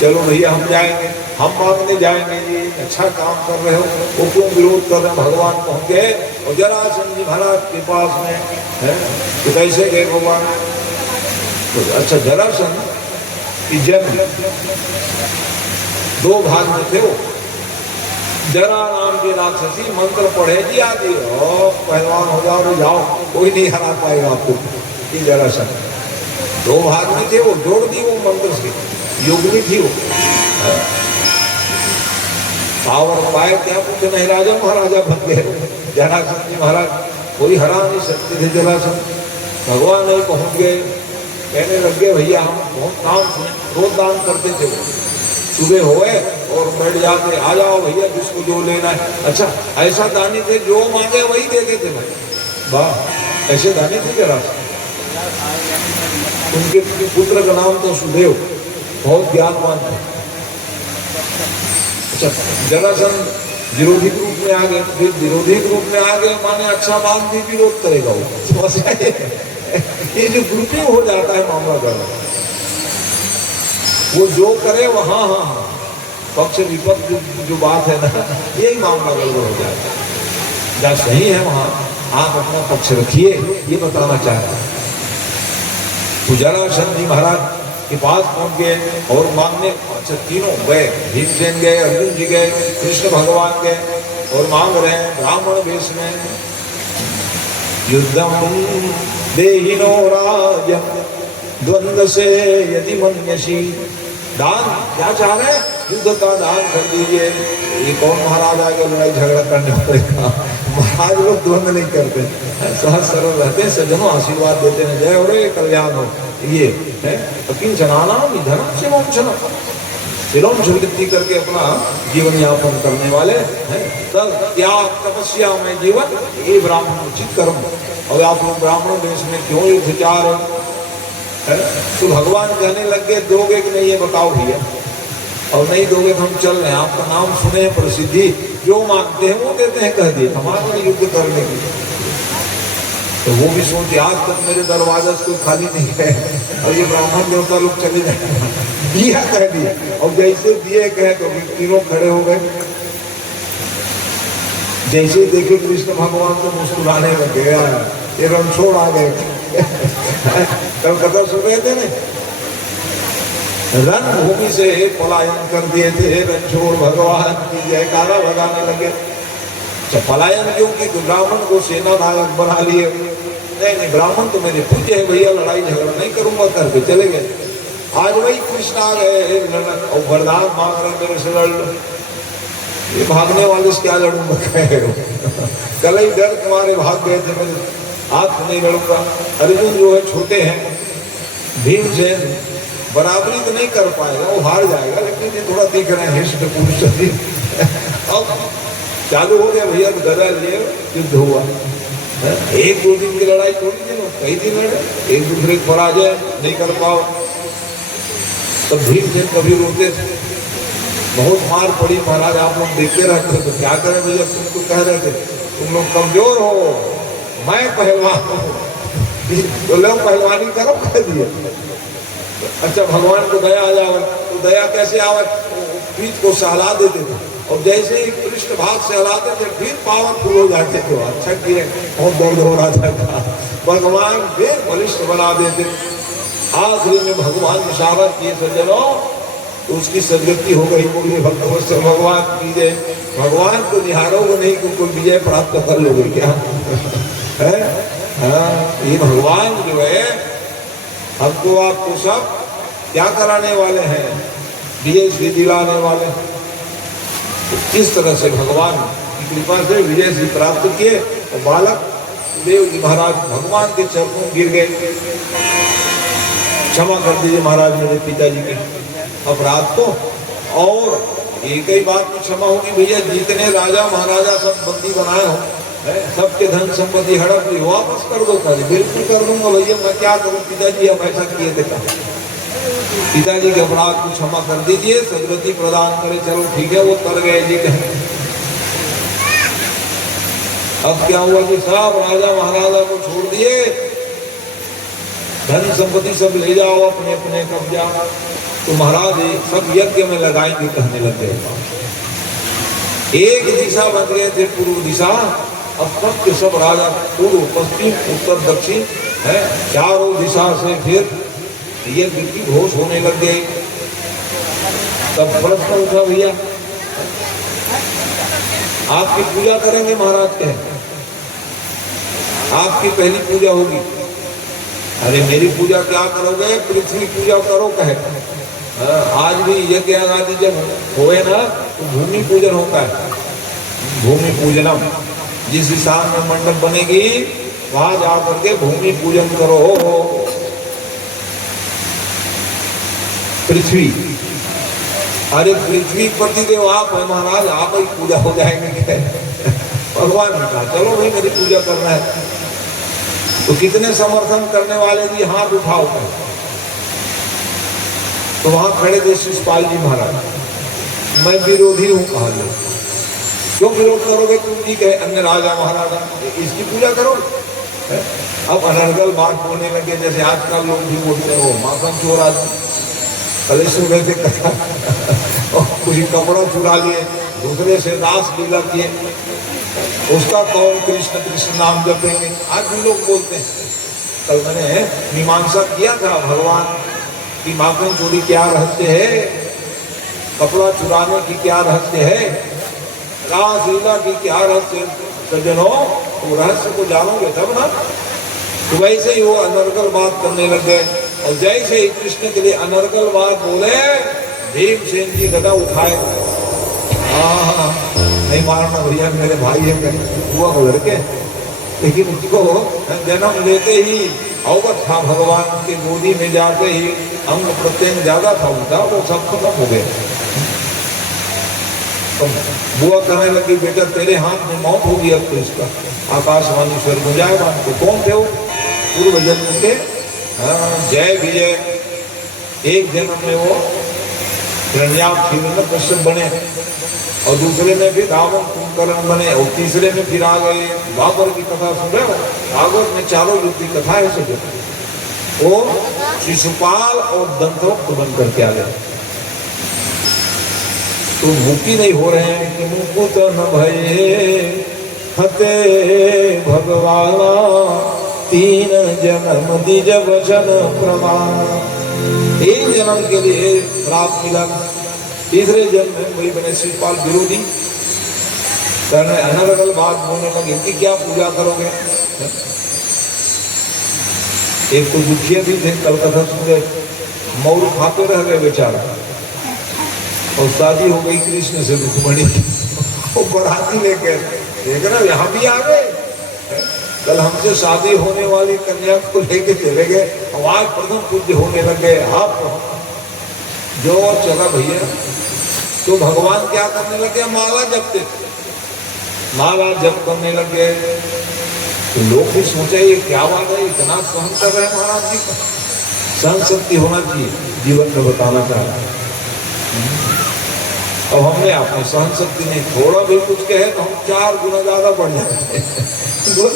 चलो भैया हम जाएंगे। हम मांगने जाएंगे जी, अच्छा काम कर रहे हो, वो क्यों विरोध कर रहे हैं? भगवान पहुंच गए और जरासंध जी महाराज के पास में है तो कैसे गए भगवान? तो अच्छा, जरासंध की जन्म 2 भाग में थे। वो जरा नाम के राक्षसी मंत्र पढ़े जी आदि हो, पहलवान हो जाओ, जाओ, कोई नहीं हरा पाएगा आपको। ये जरासंध 2 भाग में थे, वो जोड़ दी वो मंत्र से, युग में थी वो। पावर पाए क्या कुछ नहीं, राजा महाराजा बन गए जरासंध जी महाराज, कोई हरा नहीं सकते थे जरासंध। भगवान नहीं पहुंच गए, कहने लग गए भैया हम बहुत नाम रोज दान करते थे, सुबह होए और बैठ जाते, आ जाओ भैया जिसको जो लेना है। अच्छा, ऐसा दानी थे जो मांगे वही देते थे भाई, वाह, ऐसे दानी थे जरासंध। उनके पुत्र का नाम तो सुदेव, बहुत ज्ञानवान थे। अच्छा, जरासंध विरोधी ग्रुप में आ गए, फिर विरोधी ग्रुप में आ गए माने अच्छा मान भी विरोध करेगा वो, ये जो ग्रुपिंग हो जाता है मामला गड़बड़, वो जो करे वो हाँ हाँ हाँ, पक्ष विपक्ष जो बात है ना, यही मामला गड़बड़ हो जाता है। जहाँ सही है वहां आप अपना पक्ष रखिए, ये बताना चाहता है। तो जरासंध जी महाराज के पास पहुंच गए और मांगने, अच्छा तीनों गए, भीमसेन गए, अर्जुन जी गए, कृष्ण भगवान गए और मांग रहे हैं ब्राह्मण वेश में, युद्धम देहिनो राजम द्वंद्व से यदि मन्यसी, दान क्या चाह रहे हैं? युद्ध का दान कर दीजिए। ये कौन महाराज आगे लड़ाई झगड़ा करने पड़ेगा? महाराज लोग द्वंद्व नहीं करते, सहज सरल रहते हैं, सज्जनों आशीर्वाद देते हैं, जय हो रे कल्याण हो, ये है अकिंचनाना धर्म से मोक्षण, विलोम वृत्ति करके अपना जीवन यापन करने वाले हैं। तब त्याग तपस्या में जीवन, ये ब्राह्मण उचित कर्म। और आप लोग ब्राह्मण देश में क्यों ये विचार है? तो भगवान कहने लग गए दोगे कि नहीं ये बताओ भैया, और नहीं दोगे तो हम चल रहे हैं, आपका नाम सुने हैं, प्रसिद्धि, जो मांगते हैं वो देते हैं, कह दिए हमारे युद्ध करने की। तो वो भी सोचे आज तक मेरे दरवाजा से कोई खाली नहीं है, और ये ब्राह्मण देवता लोग चले जाए, दिया कह दिया, और जैसे दिए कहे तो तीनों खड़े हो गए। जैसे देखे कृष्ण भगवान को मुस्कुराने लग गया, ये रणछोड़ आ गए। कल कथा सुन रहे थे ना, रणभूमि से पलायन कर दिए थे रणछोड़ भगवान की जयकारा लगाने लगे। पलायन क्यों? कि ब्राह्मण को सेना नायक बना लिए। नहीं, ब्राह्मण तो मेरे पूज्य है भैया, लड़ाई झगड़ा नहीं करूंगा करके चले गए। आज वही कृष्ण आ गए और वरदान मांग रहे मेरे से लड़ लो। ये भागने वाले से क्या लड़ूंगा? कल ही डर तुम्हारे भाग गए थे, मेरे हाथ नहीं लड़ूंगा। अर्जुन जो है छोटे हैं, भीमसेन बराबरी तो नहीं कर पाएगा, वो हार जाएगा, लेकिन ये थोड़ा दिख रहे हैं हिष्ट पुरुष। अब चालू हो गया भैया, गदा लिए युद्ध हुआ। 1-2 दिन की लड़ाई थोड़ी थी, कई दिन लड़े, एक दूसरे को पराजय नहीं कर पाओ। तब भीमसेन कभी रोते थे, बहुत मार पड़ी महाराज, आप लोग देखते रहते तो क्या करें भैया, तुमको कह रहे थे तुम लोग कमजोर हो, मैं पहलवान हूँ, तो लोग पहलवानी करो कह दिए। अच्छा, भगवान को दया आ जाए, तो दया कैसे आवे? पीठ को सहला देते थे, और जैसे ही पृष्ठ भाग से हलाते थे फिर पावरफुल हो जाते थे। अच्छा किए, बहुत दर्द हो रहा था, भगवान फिर बलिष्ठ बना देते। आखिरी में भगवान इशारा किए सज्जनों, तो उसकी सदगति हो गई। बोलिए भक्त भगवान की जय। भगवान को निहारोगे नहीं तो कोई विजय प्राप्त कर लोगे क्या? है हाँ, ये भगवान जो है हमको आपको सब क्या कराने वाले हैं? विजय से दिलाने वाले। तो इस तरह से भगवान की कृपा से विजय से प्राप्त किए, और बालक देव जी महाराज भगवान के चरणों गिर गए। क्षमा कर दीजिए महाराज मेरे पिताजी के अपराध को, और एक ही बात की क्षमा होगी भैया, जितने राजा महाराजा सब बंदी बनाए हो, सबके धन संपत्ति हड़प ली, वापस कर दो। बिल्कुल कर दूंगा भैया, मैं क्या करूं पिताजी, अब ऐसा किए देखा। पिताजी के अपराध को क्षमा कर दीजिए, सदगति प्रदान करे। चलो ठीक है, वो कर गए जी। अब क्या हुआ कि सब राजा महाराजा को छोड़ दिए, धन संपत्ति सब ले जाओ अपने अपने कब्जा। तो महाराज ये सब यज्ञ में लगाएंगे कहने लग गए। एक दिशा बन गए थे पूर्व दिशा, अब सब के सब राजा पूर्व पश्चिम उत्तर दक्षिण है, चारों दिशा से फिर यज्ञ की घोष होने लग गई। तब प्रश्न उठा, भैया आपकी पूजा करेंगे महाराज के, आपकी पहली पूजा होगी। अरे मेरी पूजा क्या करोगे, पृथ्वी पूजा करो कहे। आज भी यज्ञ आदि जब होए ना तो भूमि पूजन होता है, भूमि पूजनम। जिस स्थान में मंडप बनेगी वहां जाकर के भूमि पूजन करो। पृथ्वी, अरे पृथ्वी प्रतिदेव आप है महाराज, आप ही पूजा हो जाएंगे। भगवान ने कहा चलो भाई मेरी पूजा करना है। तो कितने समर्थन करने वाले भी हाथ उठाओ कर। तो वहां खड़े थे शिषपाल जी महाराज, मैं विरोधी हूं कहा। क्यों विरोध करोगे तुम जी कहे अन्य राजा महाराजा, इसकी पूजा करो। अब अनर्गल बात बोलने लगे, जैसे आजकल लोग भी बोलते हो माखन चोर आदमी, कल सुन रहे थे कथा, कुछ कपड़ा चुरा लिए, दूसरे से दास लीला किए, उसका कौन कृष्ण कृष्ण नाम जपेंगे। आज भी लोग बोलते हैं। कल मैंने मीमांसा किया था भगवान की माखन चोरी क्या रहस्य है, कपड़ा चुराने की क्या रहस्य है, रास लीला की क्या रहस्य। सज्जनों तो रहस्य को जानोगे तब ना। तो वैसे ही वो अनर्गल बात करने लग गए, और जैसे ही कृष्ण के लिए अनर्गल बात बोले, भीमसेन जी गदा उठाए। हाँ नहीं मारना भैया, मेरे भाई है हुआ को लड़के, लेकिन उसको जन्म लेते ही अवगत था, भगवान के गोदी में जाते ही अंग प्रत्यंग ज्यादा था उनका, वो सब खत्म हो गए। तो बुआ कहने लगी बेटा तेरे हाथ में मौत होगी अब तो इसका, आकाशवाणी स्वर हो जाएगा। तो कौन थे वो, पूर्व जन्म के जय विजय। एक जन्म में वो हिरण्याक्ष बने, और दूसरे में भी रावण कुंभकर्ण बने, और तीसरे में फिर आ गए बाबर की कथा सुन रहे हो। भागवत में चारों युग की कथा है सब, वो शिशुपाल और दंतवक्त बन करके आ गए। तो मुक्ति नहीं हो रहे हैं कि मुकुत न भये हते भगवाना, तीन जन्म दिज वचन प्रमाण। एक जन्म के लिए रात मिला, तीसरे जन्म में वही बने शिषपाल विरोधी, करने अनर्गल बात बोलने लगे, इनकी क्या पूजा करोगे। एक तो दुखिया भी थे, कल कथा सुन गए, मौर खाते रह गए बेचारा, और शादी हो गई कृष्ण से रुक्मणी, वो बराती लेकर देख रहे यहाँ भी आ गए। कल हमसे शादी होने वाली कन्या को लेके चले गए, आज प्रथम पूज्य होने लग गए। आप जो चला भैया, तो भगवान क्या करने लगे, माला जपते थे, माला जप करने लगे। तो लोग भी सोचे ये क्या बात है, इतना सहन कर रहे हैं महाराज जी का। सहन शक्ति होना चाहिए जीवन में, बताना चाहता। अब हमने आपने सहन शक्ति नहीं, थोड़ा भी कुछ कहे तो हम 4 गुना ज्यादा बढ़ जाते हैं,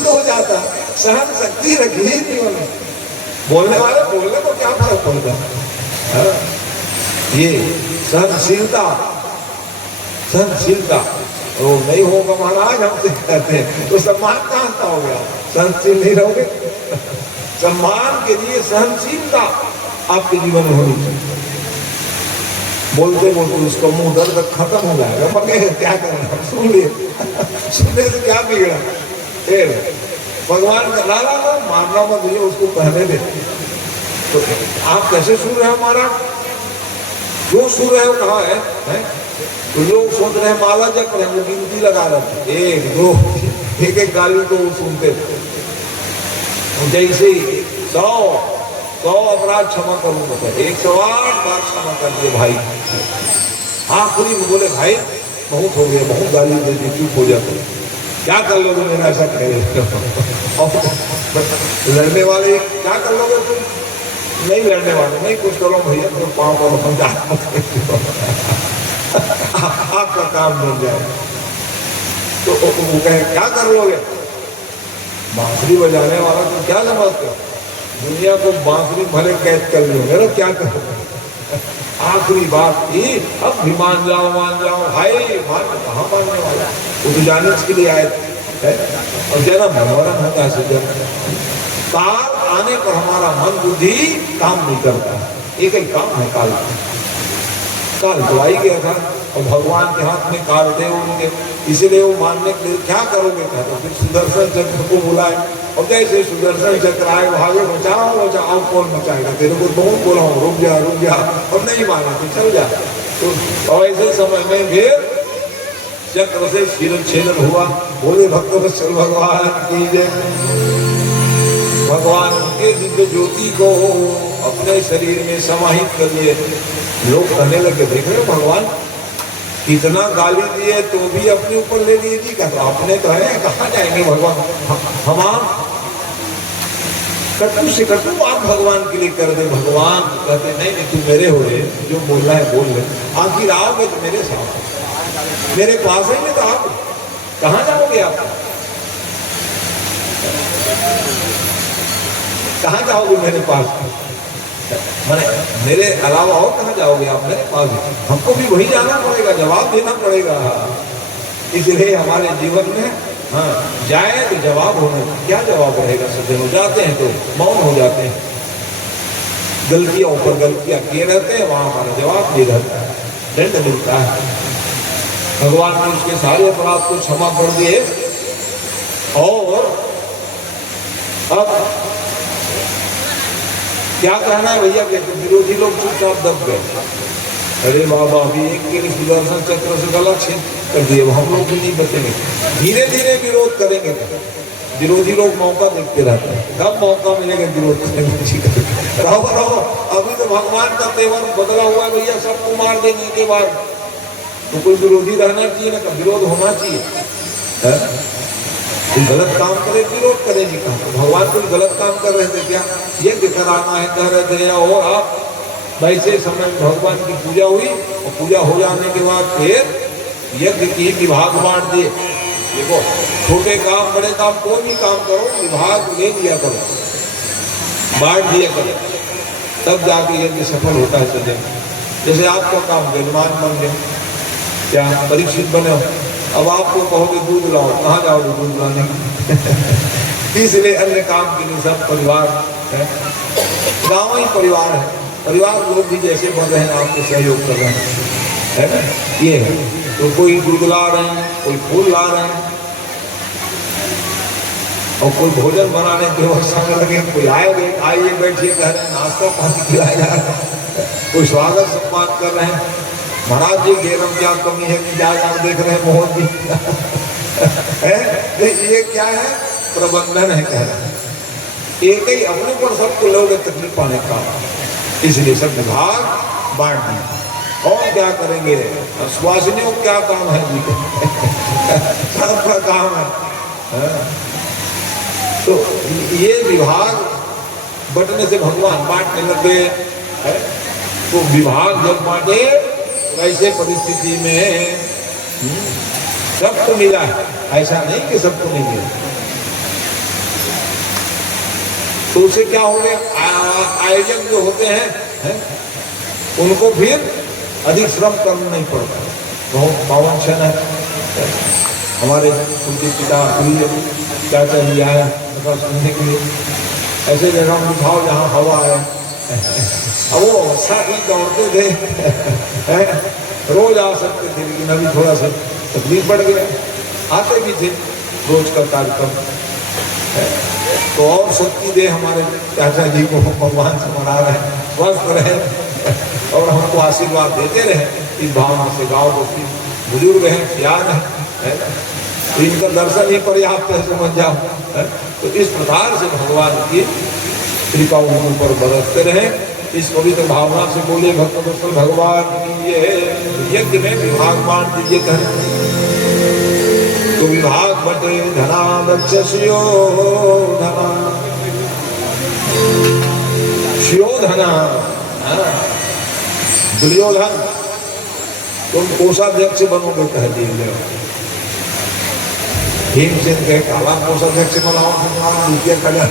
हो जाता। सहन शक्ति रखिए जीवन में, बोलने वाले बोलने को क्या फर्क पड़ता है। ये सहनशीलता, सहनशीलता वो नहीं होगा महाराज, हमसे कहते हैं तो सम्मान कहाँ का हो गया, सहनशील नहीं रहोगे। सम्मान के लिए सहनशीलता आपके जीवन में होनी चाहिए। बोलते बोलते उसका मुंह दर्द खत्म हो जाएगा, मगर क्या करना, सुन लिए, सुनने से क्या बिगड़ा। फिर भगवान का लाला ना मारना मत, उसको कहने दे। तो आप कैसे सुन रहे हो महाराज, जो सुन रहे हो कहाँ है? तो लोग सोच रहे हैं माला जप रहे हैं, वो गिनती लगा रहे थे, 1 2 एक गाली को वो सुनते थे। जैसे 100 अपराध क्षमा करूंगा, 108 बार क्षमा कर दिए भाई। आखिरी में बोले भाई बहुत हो गया, बहुत गाली दे दी, चुप हो जाते, क्या कर लोगे मेरा ऐसा कहे। लड़ने वाले क्या कर लोगे तुम, नहीं लड़ने वाले नहीं, कुछ करो भैया, तो पाँव पर समझा आपका काम बन जाए। तो वो कहे क्या कर लोगे, बांसुरी बजाने वाला तो क्या समझते हो, दुनिया को बांसुरी भले कैद कर लो, मेरा क्या करोगे। आखिरी बात थी, अब भी मान जाओ हाय मान कहाँ मानने वाला, वो तो जाने के लिए आए थे। और जन्म मरण होता है जन्म, काल आने पर हमारा मन बुद्धि काम नहीं करता, एक ही काम है काल। काल तो आई गया था और भगवान के हाथ में काल दे उनके, इसीलिए वो मानने के लिए क्या करोगे था, तो फिर सुदर्शन चक्र को बुलाए और जैसे सुदर्शन चक्र आए भागे बचाओ बचाओ, कौन बचाएगा तेरे को, बहुत बोला हूँ रुक जा, और नहीं माने तो चल जा। तो ऐसे समय में फिर चक्र से शिरच्छेदन हुआ। बोले भक्त वत्सल भगवान की जय। भगवान के दिव्य ज्योति को अपने शरीर में समाहित कर लिए। लोग कहने लगे देख रहे हो भगवान कितना गाली दिए तो भी अपने ऊपर ले लिए जी, कहता अपने तो है कहाँ जाएंगे भगवान, हम कटु से कटु आप भगवान के लिए कर दे। भगवान कहते नहीं तू मेरे हो रहे, जो बोलना है बोल ले, आखिर आओगे तो मेरे साथ मेरे पास ही नहीं तो आप कहाँ जाओगे, आप कहाँ जाओगे मेरे पास, मैंने मेरे अलावा और कहाँ जाओगे आप मेरे पास, हमको भी वही जाना पड़ेगा, जवाब देना पड़ेगा। इसलिए हमारे जीवन में जाए तो जवाब होना, क्या जवाब रहेगा, सज्जन हो जाते हैं तो मौन हो जाते हैं, गलतियों ऊपर गलतियां किए रहते हैं, वहां हमारा जवाब नहीं रहता है, दंड मिलता है। भगवान ने उसके सारे अपराध को क्षमा कर दिए और अब क्या कहना है भैया के विरोधी लोग चुपचाप दब गए। अरे बाबा अभी एक के लिए सुदर्शन चक्र से गला छेद कर दिए, हम लोग भी नहीं बचेंगे, धीरे धीरे विरोध करेंगे। विरोधी लोग मौका देखते रहते हैं, कब मौका मिलेगा विरोध करेंगे, रहो अभी तो भगवान का तेवर बदला हुआ है भैया, सबको मार देने के बाद तो कोई विरोधी रहना चाहिए ना, विरोध होना चाहिए। कोई गलत काम करे विरोध करेंगे कहा, तो भगवान कोई गलत काम कर रहे थे क्या, यज्ञ कराना है कह रहे थे, और आप वैसे समय में भगवान की पूजा हुई और पूजा हो जाने के बाद फिर यज्ञ की विभाग बांट दिए। देखो छोटे काम बड़े काम कोई भी काम करो विभाग ले लिया करो, बांट दिया करो, तब जाके यज्ञ सफल होता है सज्जन। जैसे आपका काम यजमान बन गए, क्या परीक्षित बने हो, अब आपको कहोगे दूध लाओ, कहाँ जाओगे दूध लाने इसलिए अन्य काम के लिए सब परिवार है, गाँव ही परिवार है, परिवार लोग भी जैसे बन रहे हैं आपको सहयोग कर रहे हैं, है ना, ये है। तो कोई दूध ला रहे हैं, कोई फूल ला रहे हैं, और कोई भोजन बनाने की व्यवस्था में लगे, कोई आइए बैठिए कह रहे हैं, नाश्ता पानी खिलाया जा रहा है, कोई स्वागत सम्मान कर रहे हैं, महाराज जी घेरम क्या कमी है कि क्या देख रहे हैं मोहन जी है, ये क्या है, प्रबंधन है कह रहे हैं, एक ही अपने पर सबको लोग तकलीफ पाने का, इसलिए सब विभाग बांट दिए। और क्या करेंगे, स्वासिनियों क्या काम है जी सबका काम है। तो ये विभाग बंटने से भगवान बांटने लगे, तो विभाग जब बांटे ऐसे परिस्थिति में सबको मिला है, ऐसा नहीं कि सबको नहीं मिला। तो उसे क्या हो गया, आयोजक जो होते हैं उनको फिर अधिक श्रम करना नहीं पड़ता, बहुत पावन क्षण है। हमारे उनके पिता क्या चाहिए आया सुनने के लिए, ऐसे जगह उठाओ जहाँ हवा है, अब वो साथ ही दौड़ते थे रोज आ सकते थे, लेकिन अभी थोड़ा सा तकलीफ बढ़ गया, आते भी थे रोज का कार्यक्रम। तो और शक्ति दे हमारे चाचा जी को, भगवान से मना रहे हैं, स्वस्थ रहे और हमको आशीर्वाद देते रहे, इस भावना से गाँव को बुजुर्ग हैं, सियान है, तो इनका दर्शन ही पर्याप्त है, समझ जाओ। तो इस प्रकार से भगवान की कृपा उन पर बरसते रहे, इस पवित्र भावना से बोले भक्त वत्सल भगवान की ये यज्ञ में विभाग बांट दीजिए कहें, तो विभाग बटे धना दक्षियो धना शियोधना, दुर्योधन तुम कोषाध्यक्ष बनोगे कह दिए। भीमसेन कहे काला कोषाध्यक्ष बनाओ, द्वितीय कल्याण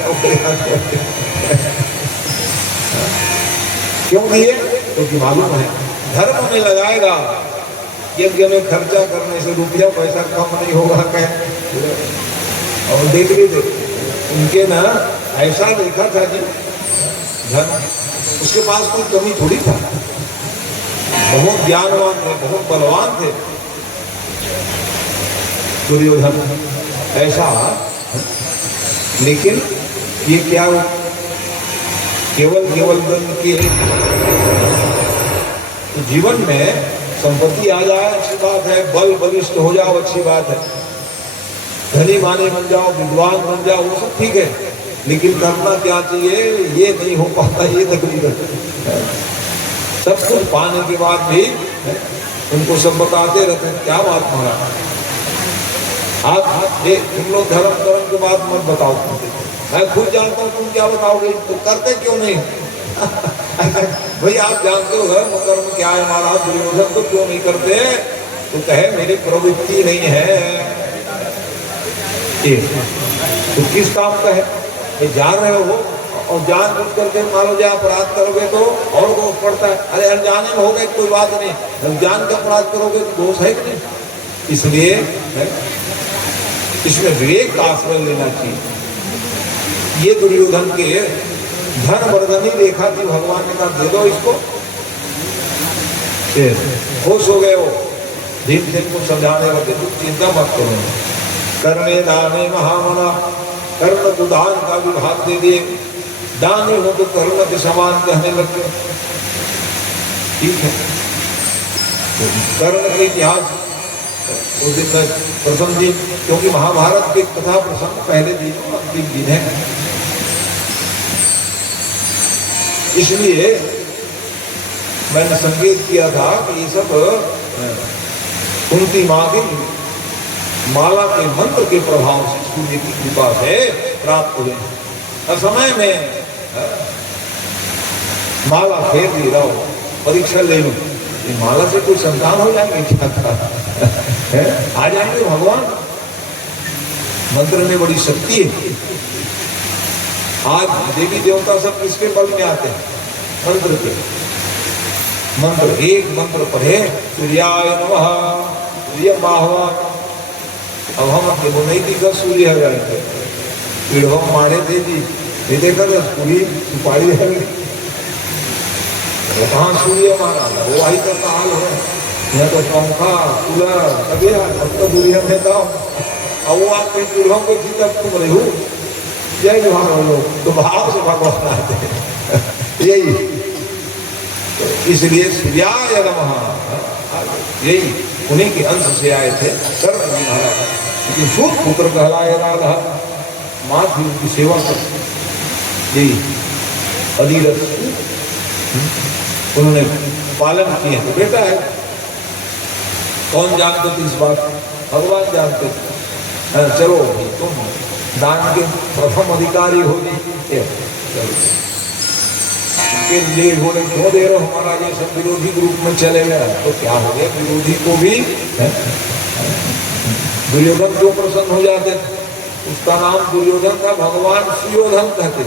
क्यों दिए, क्योंकि मालूम है धर्म में लगाएगा, यज्ञ में खर्चा करने से रुपया पैसा कम नहीं होगा क्या। और देख लीजिए उनके ना ऐसा देखा था कि धन उसके पास कोई कमी थोड़ी था, बहुत ज्ञानवान थे, बहुत बलवान थे दुर्योधन ऐसा। लेकिन ये क्या केवल धन के जीवन में संपत्ति आ जाए अच्छी बात है, बल बलिष्ठ हो जाओ अच्छी बात है, धनी माने बन जाओ, विद्वान बन जाओ, वो सब ठीक है, लेकिन करना क्या चाहिए ये नहीं हो पाता, ये तकलीफ है। सब कुछ पाने के बाद भी उनको सब बताते रहते हैं क्या बात मारा आप ये तुम लोग धर्म के बाद मत बताओ, मैं खुद जानता हूँ तुम क्या बताओगे, तो करते क्यों नहीं भाई आप जानते हो धर्म कर्म क्या है हमारा, दुर्योधन तो क्यों नहीं करते, तो कहे मेरी प्रवृत्ति नहीं है। तो किस काम का है ये जान रहे हो, और जान बुझ करके मान लो जो अपराध करोगे तो और दोष पड़ता है। अरे अनजाने में हो गए कोई बात नहीं, जान का अपराध करोगे तो दोष है कि नहीं। इसलिए इसमें विवेक का आश्रय लेना चाहिए। ये दुर्योधन के धन वर्धनी देखा थी, भगवान ने कहा दे दो इसको, खुश हो गए वो, भीमसेन को समझाने लगे चिंता मत करो, करने दाने महामना, कर्ण को दान का विभाग दे दिए, दानी हो तो कर्ण के समान कहने लगे। ठीक है, कर्ण के इतिहास उस दिन में प्रथम दिन, क्योंकि महाभारत की कथा प्रसंग पहले दिन अंतिम दिन है, इसलिए मैंने संकेत किया था कि ये सब कुंती माँ की माला के मंत्र के प्रभाव से सूर्य की कृपा से प्राप्त हुए। समय में माला फेर दी रहो, परीक्षा ले लो, ये माला से कोई संतान हो जाएंगे क्या आ जाएंगे भगवान। मंत्र में बड़ी शक्ति है। आज देवी देवता सब किसके बल में आते हैं, मंत्र के। मंत्र एक मंत्र पढ़े सूर्याय नमः, सूर्य बाहवा, अब हम अपने को नहीं दिखा सूर्य हो जाएंगे, फिर हम मारे थे जी ये देखा था पूरी सुपारी है, कहाँ सूर्य मारा, वो आई का हाल है, यहाँ तो पंखा कूलर सभी अब तो दुनिया में था, अब वो आपके चूल्हों को जीता तुम रहे हो, जय जवान लोग तो भाव से भगवान आते यही। इसलिए सूर्याय नमः, यही उन्हीं के अंश से आए थे कर्ण जी महाराज, लेकिन सूत पुत्र कहलाए राधा, माँ थी उनकी सेवा कर, यही अधिरथ उन्होंने पालन किए, तो बेटा है। कौन जानते थे इस बात, भगवान जानते थे। चलो तुम दान के प्रथम अधिकारी हो गए, लिए बोले क्यों दे रहे हो, हमारा ये सब विरोधी ग्रुप में चले गया, तो क्या हो गया, विरोधी को भी दुर्योधन जो प्रसन्न हो जाते, उसका नाम दुर्योधन का भगवान सुयोधन कहते,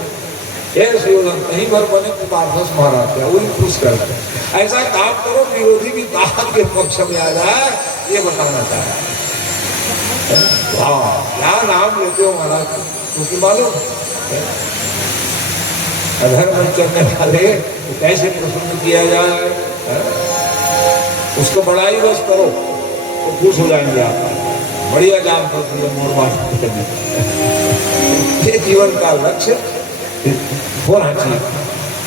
सुयोधन कहीं पर बने पार्थस महाराज का वही खुश करते। ऐसा काम करो विरोधी भी दान के पक्ष में आ जाए, ये बताना चाहे। हाँ क्या नाम लेते हो महाराज, क्योंकि मालूम अधर्म करने वाले तो कैसे प्रसन्न किया जाए, उसको बड़ाई बस करो तो खुश हो जाएंगे आप, बढ़िया जान पड़ती है मोर बात करने। ये जीवन का लक्ष्य होना चाहिए।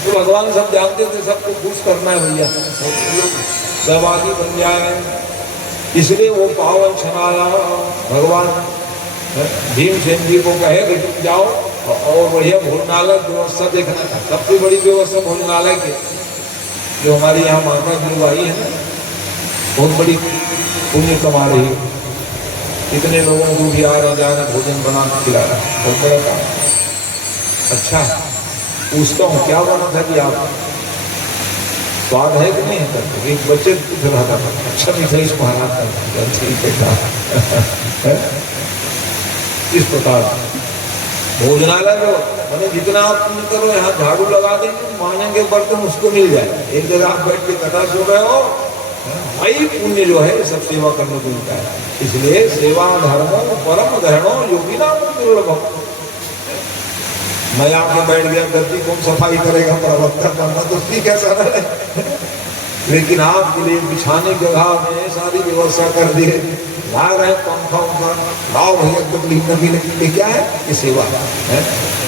तो भगवान सब जानते थे सबको खुश करना है भैया, सहभागी बन जाए, इसलिए वो पावन छनाया भगवान भीमसेन जी को कहे कि तुम जाओ और बढ़िया भोजनालय व्यवस्था देखना था। सबसे बड़ी व्यवस्था भोजनालय की, जो हमारी यहाँ माता गुरुबाई है ना, बहुत बड़ी पुण्य कमा रही है, इतने लोगों को भी आ रहे जा रहे भोजन बना खिला रहा, बहुत बड़ा काम। अच्छा पूछता हूँ क्या बना था कि आप स्वाद है कि नहीं है, एक बच्चे पूछ रहा था, अच्छा मिठाई महाराज का ठीक है। इस प्रकार भोजनालय जो मैंने जितना आप पुण्य करो, यहाँ झाड़ू लगा देंगे, मानेंगे बर्तन उसको मिल जाए। एक जगह आप बैठ के कथा सो रहे हो, वही पुण्य जो है सब सेवा करने को मिलता है। इसलिए सेवा धर्मो परम धर्मो योगी नाम दुर्लभ। मैं आके बैठ गया, धरती कौन सफाई करेगा, प्रवक्ता करना तो ठीक है सारा है, लेकिन आपके लिए बिछाने जगह में सारी व्यवस्था कर दी है, ला रहे पंखा उनका लाओ भैया, तकलीफ नबी ने क्या है, ये सेवा है।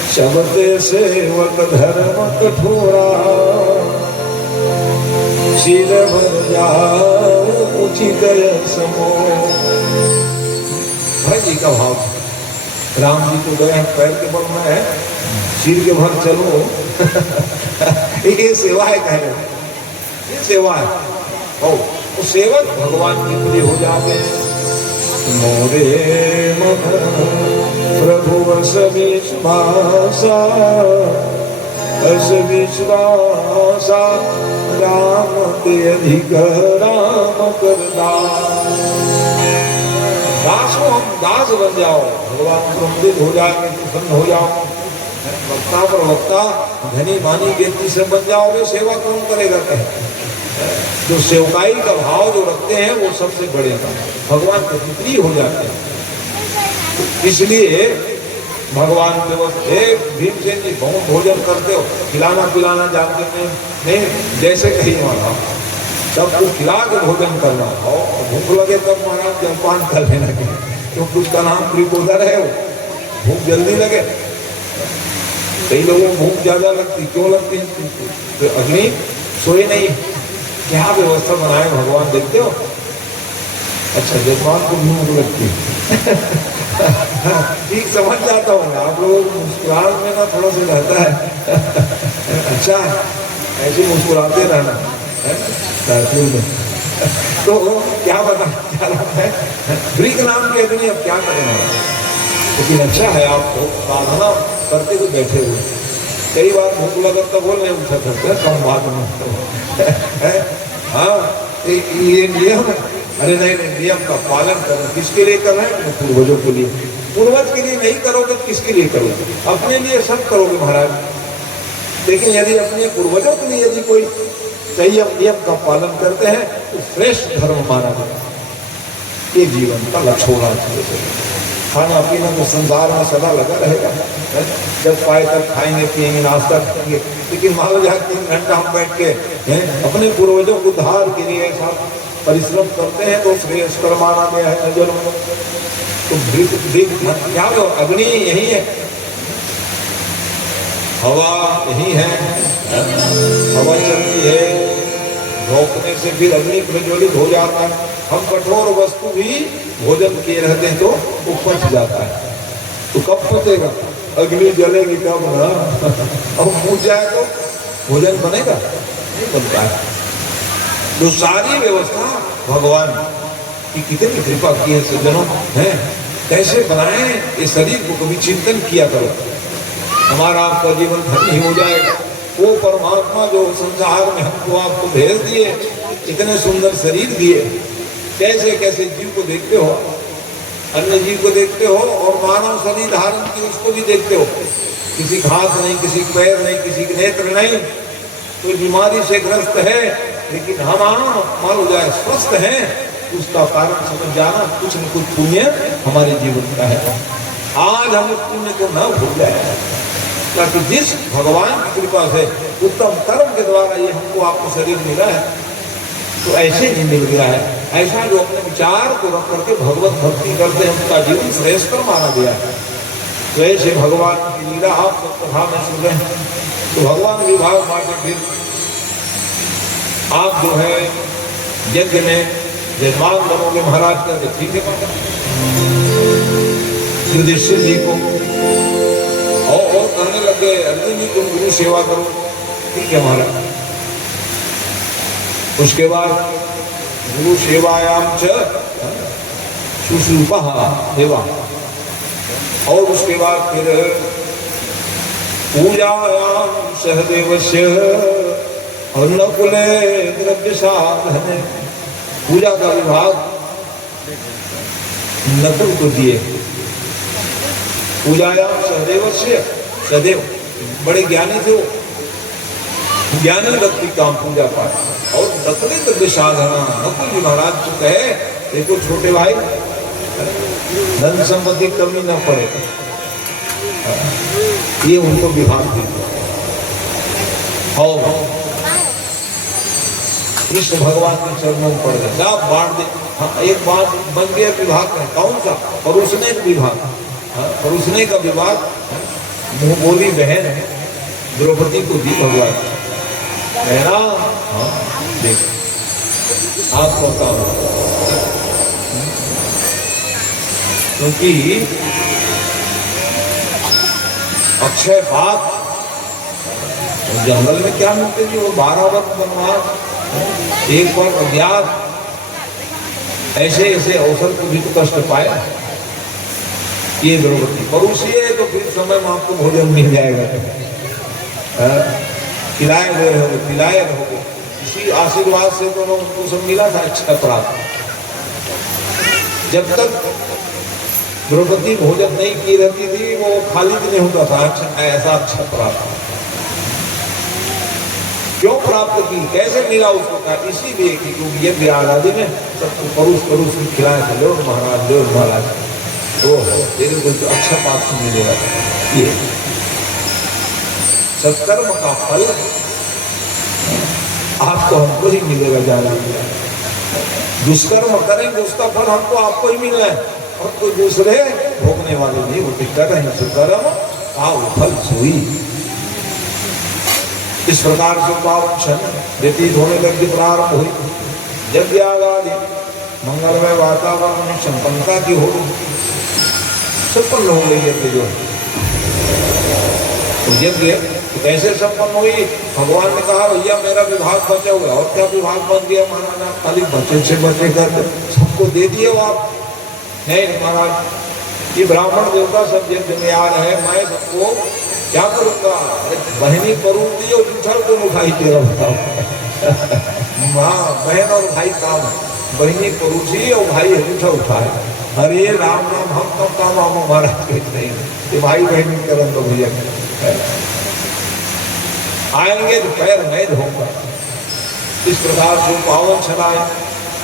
शब्द सेवक धर्म कठोरा, सिर भर जाओ उचित समो। भाई जी का भाव, राम जी तो गए हैं पैर के बल में है, सिर के भर चलो ये सेवा है, कहे ये सेवा है। और सेवक भगवान के प्रिय हो जाते हैं। मोरे मन प्रभु अस विश्वासा, अस विश्वासा राम के अधिक राम करदा। दास हो, हम दास बन जाओ, भगवान प्रमुदित हो जाएंगे, प्रसन्न हो जाओ। वक्ता पर वक्ता, धनी मानी व्यक्ति से बन जाओगे, सेवा कौन करेगा? कहे जो सेवकाई का भाव जो रखते हैं वो सबसे बड़े भगवान के प्रिय हो जाते हैं। इसलिए भगवान के वक्त एक भीमसेन जी बहुत भोजन करते हो, खिलाना पिलाना जानते नहीं, जैसे कहीं माना सबको खिला के भोजन करना हो, भूख लगे तब महाराज जलपान कर लेना, तो कुछ का नाम प्रिपोधा रहे हो, भूख जल्दी लगे। कई लोगों को भूख ज्यादा लगती, क्यों लगती? तो अग्नि सोए नहीं, क्या व्यवस्था बनाए भगवान, देखते हो? अच्छा, जजमान को भूख लगती ठीक समझ जाता हूँ, आप लोगों को मुस्कुराहट में ना थोड़ा सा रहता है अच्छा, ऐसे मुस्कुराते रहना है तो क्या बता है ग्रीक नाम के अग्नि, अब क्या करना है? लेकिन अच्छा है आपको साधना करते हुए बैठे हुए, कई बार भूख लगा तो बोल नहीं उठा सकते, कम बात में हाँ ये नियम, अरे नहीं नियम का पालन करना किसके लिए कर रहे हैं? पूर्वजों के लिए। पूर्वज के लिए नहीं करोगे तो किसके लिए करोगे? अपने लिए सब करोगे महाराज, लेकिन यदि अपने पूर्वजों के लिए यदि कोई संयम नियम का पालन करते हैं तो श्रेष्ठ धर्म माना जाता है। ये जीवन का लक्ष्य होना चाहिए। खाना पीना तो संसार में सदा लगा रहेगा, जब पाए तब खाएंगे पिएंगे नाश्ता करेंगे, लेकिन मान लो 3 घंटा हम बैठ के अपने पूर्वजों को उद्धार के लिए ऐसा परिश्रम करते हैं तो श्रेष्ठ माना गया है नजर में। तो क्या लो अग्नि यही है, हवा यही है, हवा चलती है, झोंकने से फिर अग्नि प्रज्वलित हो जाता है। हम कठोर वस्तु भी भोजन किए रहते हैं तो वो पच जाता है, तो कब पचेगा? अग्नि जलेगी तब ना, अब पूछ जाए तो भोजन बनेगा? नहीं बनता है। जो सारी व्यवस्था भगवान की कितनी कृपा की है सज्जनों, है कैसे बनाए ये शरीर को, कभी चिंतन किया करो, हमारा आपका जीवन धन्य हो जाएगा। वो परमात्मा जो संसार में हमको आपको भेज दिए, इतने सुंदर शरीर दिए, कैसे कैसे जीव को देखते हो, अन्य जीव को देखते हो, और मानव शरीर धारण की उसको भी देखते हो, किसी का हाथ नहीं, किसी का पैर नहीं, किसी के नेत्र नहीं, कोई बीमारी से ग्रस्त है, लेकिन हम मान लो जाए स्वस्थ हैं, उसका कारण समझ जाना कुछ न कुछ पुण्य हमारे जीवन का है। आज हम उस पुण्य को न भूल जाए, ताकि जिस भगवान की कृपा से उत्तम कर्म के द्वारा ये हमको आपको शरीर मिला है, तो ऐसे ही मिल गया है। ऐसा जो अपने विचार को रख करके भगवत भक्ति करते हैं उनका जीवन श्रेष्ठ माना गया है। तो ऐसे भगवान की लीला आप कथा में सुन रहे हैं, तो भगवान विभाग मार्ग फिर आप जो है यज्ञ में यजमान बनोगे महाराज का, तो ठीक है युधिष्ठिर जी को और कहने लगे अर्जुन जी तुम गुरु सेवा करो, ठीक है महाराज। उसके बाद गुरु सेवायाम च शुश्रूषा सेवा, और उसके बाद फिर पूजायाम सहदेवस्य अन्नकुले द्रव्य साधने, पूजा का विभाग नकुल को दिए। पूजायाम सहदेवस्य, सदैव बड़े ज्ञानी थे वो, ज्ञानी रत्ती काम पूजा पाठ और रत्ने तक साधना। नकुल जी महाराज तो कहे देखो छोटे भाई, धन संपत्ति कमी न पड़े, ये उनको विभाग थी। कृष्ण भगवान के चरणों में पड़ गए, आप बांट दे। हाँ, एक बात बन गया विभाग है, कौन सा? परोसने का विभाग। हाँ, परोसने का विभाग मुंह बोली बहन है, द्रौपदी को दी भगवान बहना। हाँ देख आपका काम, क्योंकि अक्षय पाक जंगल में क्या मिलते जी, वो 12 वर्ष बनवास, एक बार अज्ञात, ऐसे ऐसे अवसर को भी तो कष्ट पाया। ये द्रौपदी परोसिए तो फिर समय में आपको भोजन मिल जाएगा, खिलाए हुए रहोगे, पिलाए रहोगे। इसी आशीर्वाद से तो उनको सब मिला था अच्छा प्राप्त। जब तक द्रौपदी भोजन नहीं की रहती थी वो खाली नहीं होता था, अच्छा ऐसा अच्छा प्राप्त। क्यों प्राप्त की, कैसे मिला उसको? कहा इसीलिए कि क्योंकि यज्ञ आदि में सबको परोस परोस के खिलाए थे, लो महाराज लो महाराज, तो लेकिन कुछ अच्छा प्राप्त मिलेगा। ये सत्कर्म का फल आपको हमको ही मिलेगा जाना। दुष्कर्म करेंगे उसका फल हमको आपको ही मिलना है, और कोई दूसरे भोगने वाले नहीं होते। कर रहे हैं सुकर्म आओ फल सोई। इस प्रकार से पावन क्षण व्यतीत होने लगी, प्रारंभ हुई यज्ञ आदि मंगलमय वातावरण संपन्नता की हो, संपन्न हो गई यज्ञ जो। तो यज्ञ कैसे संपन्न हुई? भगवान ने कहा भैया मेरा विभाग बचा हुआ, और क्या विभाग बन गया महाराज? खाली बच्चे से बच्चे कर सबको दे दिए वो आप? नहीं महाराज, ये ब्राह्मण देवता सब यज्ञ में आ रहे हैं, मैं सबको क्या करूंगा? बहनी करूंगी और दूसरा को उठाई तेरा बताओ। हाँ, बहन और भाई काम, बहनी परूसी और भाई अंगूठा उठाए। अरे राम राम, हम कब काम हम हमारा नहीं, ये भाई बहन करन तो भैया आएंगे तो पैर मैं धोऊंगा। इस प्रकार से पावन छलाए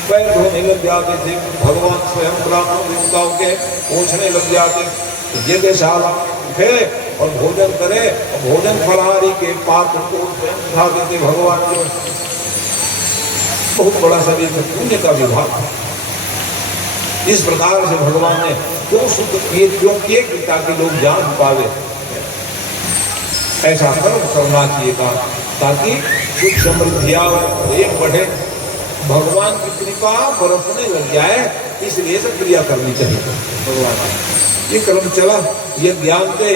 पैर धोने लग जाते थे, भगवान स्वयं ब्राह्मण देवताओं के पूछने लग जाते। यज्ञशाला उठे और भोजन करे, और भोजन फलाहारी के पात्र को स्वयं उठा देते भगवान के। बहुत बड़ा शरीर में पुण्य का विभाग। इस प्रकार से भगवान ने क्यों सूत्र किए, क्यों किए ताकि लोग जान पावे। ऐसा कर्म करना चाहिए था ताकि सुख समृद्धिया प्रेम बढ़े, भगवान की कृपा बरसने लग जाए। इसलिए सब क्रिया करनी चाहिए भगवान। ये क्रम चला, ये ज्ञान के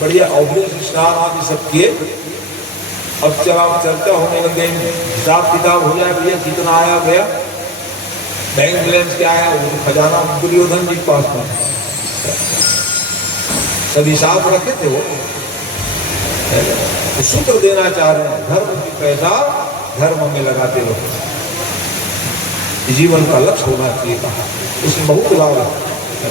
बढ़िया औपचारिक स्नान आदि सब किए। अब चला चर्चा होने लगे, हिसाब किताब हो जाए भैया कितना आया गया, बैंक बैलेंस क्या आया, वो खजाना दुर्योधन जी के पास था, सब हिसाब रखे थे। वो सूत्र देना चाह रहे हैं, धर्म की पैसा धर्म में लगाते रहो, जीवन का लक्ष्य होना चाहिए। कहा उसमें बहुत लाभ है।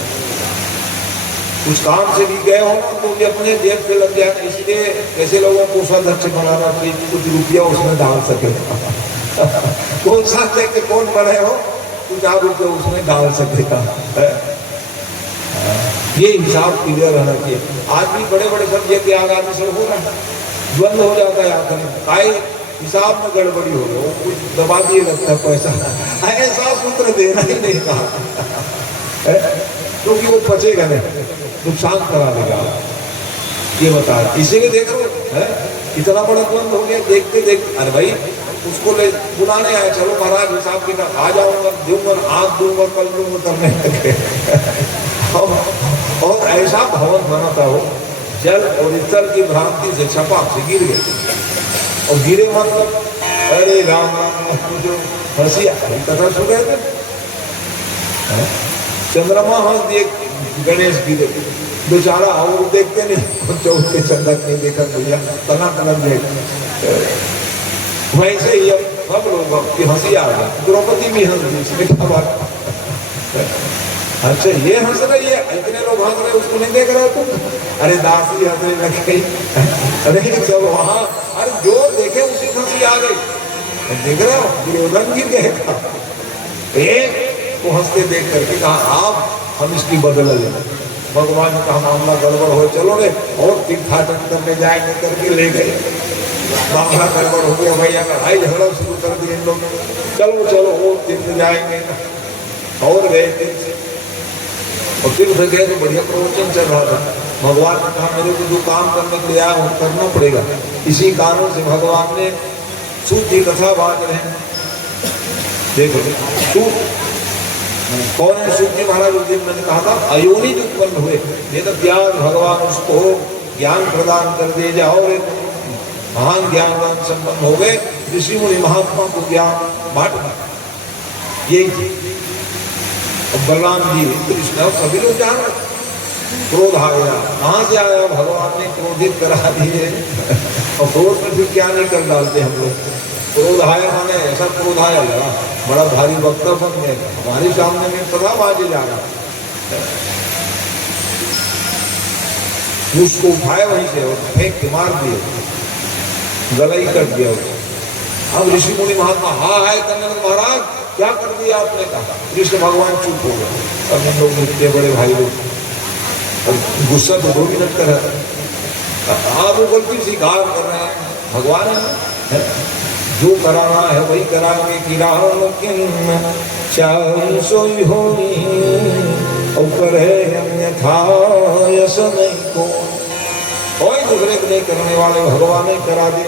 कुछ काम से भी गए हो तो भी अपने जेब पे लग जाए, इसलिए ऐसे लोगों को सदस्य बनाना चाहिए, कुछ रुपया उसमें डाल सके। कौन सा चेक कौन बने हो, कुछ आप रुपये उसमें डाल सकेगा। ये हिसाब क्लियर रहना चाहिए। आज भी बड़े बड़े सब यज्ञ आदि से हो रहा है, द्वंद हो जाता है आखिर में, काय हिसाब में गड़बड़ी हो रही, वो कुछ दबा दिए लगता है पैसा। ऐसा सूत्र देना ही नहीं कहा, क्योंकि वो बचेगा नहीं, नुकसान करा देगा। ये बता, इसीलिए देख लो इतना बड़ा द्वंद हो गया। देखते देखते अरे भाई उसको ले बुलाने आए, चलो महाराज हिसाब किताब आ जाऊंगा, दूंगा, आज दूंगा, कल दूंगा, करने लगे। और ऐसा भवन बनाता हो, जल और स्थल की भ्रांति से छपाक से गिर गए। और गिरे मतलब अरे राम राम, जो हंसी कथा सुन रहे थे, चंद्रमा हंस दिए, गणेश गिरे बेचारा, और देखते नहीं, चौथे चंद्र नहीं देखा भैया, तना देख। वैसे ही अब सब लोग की हंसी आ गई, द्रौपदी भी हंस दी, इसमें क्या बात। अच्छा ये हंस रही है, इतने लोग हंस रहे उसको नहीं देख रहे तुम? अरे दासी हंसने लग गई। अरे सब वहां, अरे जो देखे उसी हंसी आ गई। देख रहे हो दुर्योधन गिर गए। एक को हंसते देख करके कहा आप हम इसकी बदल ले। भगवान का मामला गड़बड़ हो, चलो रे और तीर्थाटन करने जाएंगे करके ले गए। मामला गड़बड़ हो गया भैया का, भाई झगड़ा शुरू कर दिए लोग। चलो चलो वो तीर्थ जाएंगे और गए तीर्थ। और तीर्थ गए तो बढ़िया प्रवचन चल रहा था। भगवान ने कहा मेरे को जो काम करने के लिए आया वो करना पड़ेगा। इसी कारण से भगवान ने सूत की कथा बात रहे। देखो सूत कौन है? सूत जी महाराज उस दिन मैंने कहा था अयोनिज उत्पन्न हुए। ये तो ज्ञान भगवान उसको ज्ञान प्रदान कर दे जाओ, महान ज्ञानवान संपन्न हो गए। ऋषि मुनि महात्मा को ज्ञान बांटना यही। बलराम जी कृष्ण सभी लोग जान रहे। क्रोध आ गया, कहाँ से आया? भगवान ने क्रोधित करा दिए। और क्रोध में फिर क्या नहीं कर डालते हम लोग। क्रोध आया माने ऐसा क्रोध आया लगा बड़ा भारी वक्ता बन गए, हमारे सामने में सदा बाजे जा रहा। उसको उठाया वहीं से और फेंक के मार दिए, गला ही कट दिया उसको। अब ऋषि मुनि महात्मा हाँ है करने लगे, महाराज क्या कर दिया आपने? कहा कृष्ण भगवान चुप हो गए। अब हम लोग इतने बड़े भाई लोग गुस्सा तो 2 मिनट कर रहा है। आप वो गलती स्वीकार कर रहे हैं, भगवान है जो कराना है वही कराएंगे। सोई होनी अन्यथा यस नहीं को कोई दूसरे को नहीं करने वाले, भगवान ही करा दे।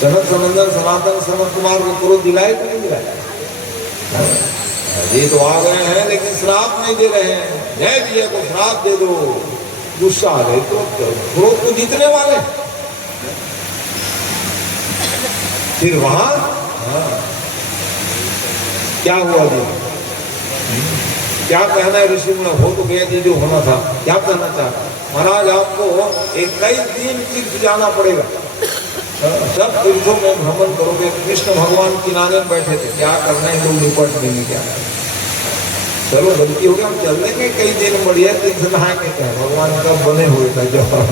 सनत सनंदन सनातन सनत कुमार को क्रोध दिलाए तो नहीं दिलाए? ये तो आ गए हैं लेकिन श्राप नहीं दे रहे हैं। जय जिया को श्राप दे दो, गुस्सा आ गए तो क्रोध को जीतने वाले। फिर वहां क्या हुआ जी? क्या कहना है ऋषि मुनि? हो तो गया जी जो होना था। क्या कहना चाहता? महाराज आपको 21 दिन तीर्थ जाना पड़ेगा। सब तीर्थों में भ्रमण करोगे। कृष्ण भगवान किनारे में बैठे थे, क्या करना है लोग निपट देंगे क्या? चलो गलती हो गया, हम चल देंगे कई दिन बढ़िया तीर्थ नहाएंगे। क्या भगवान का बने हुए था जवाब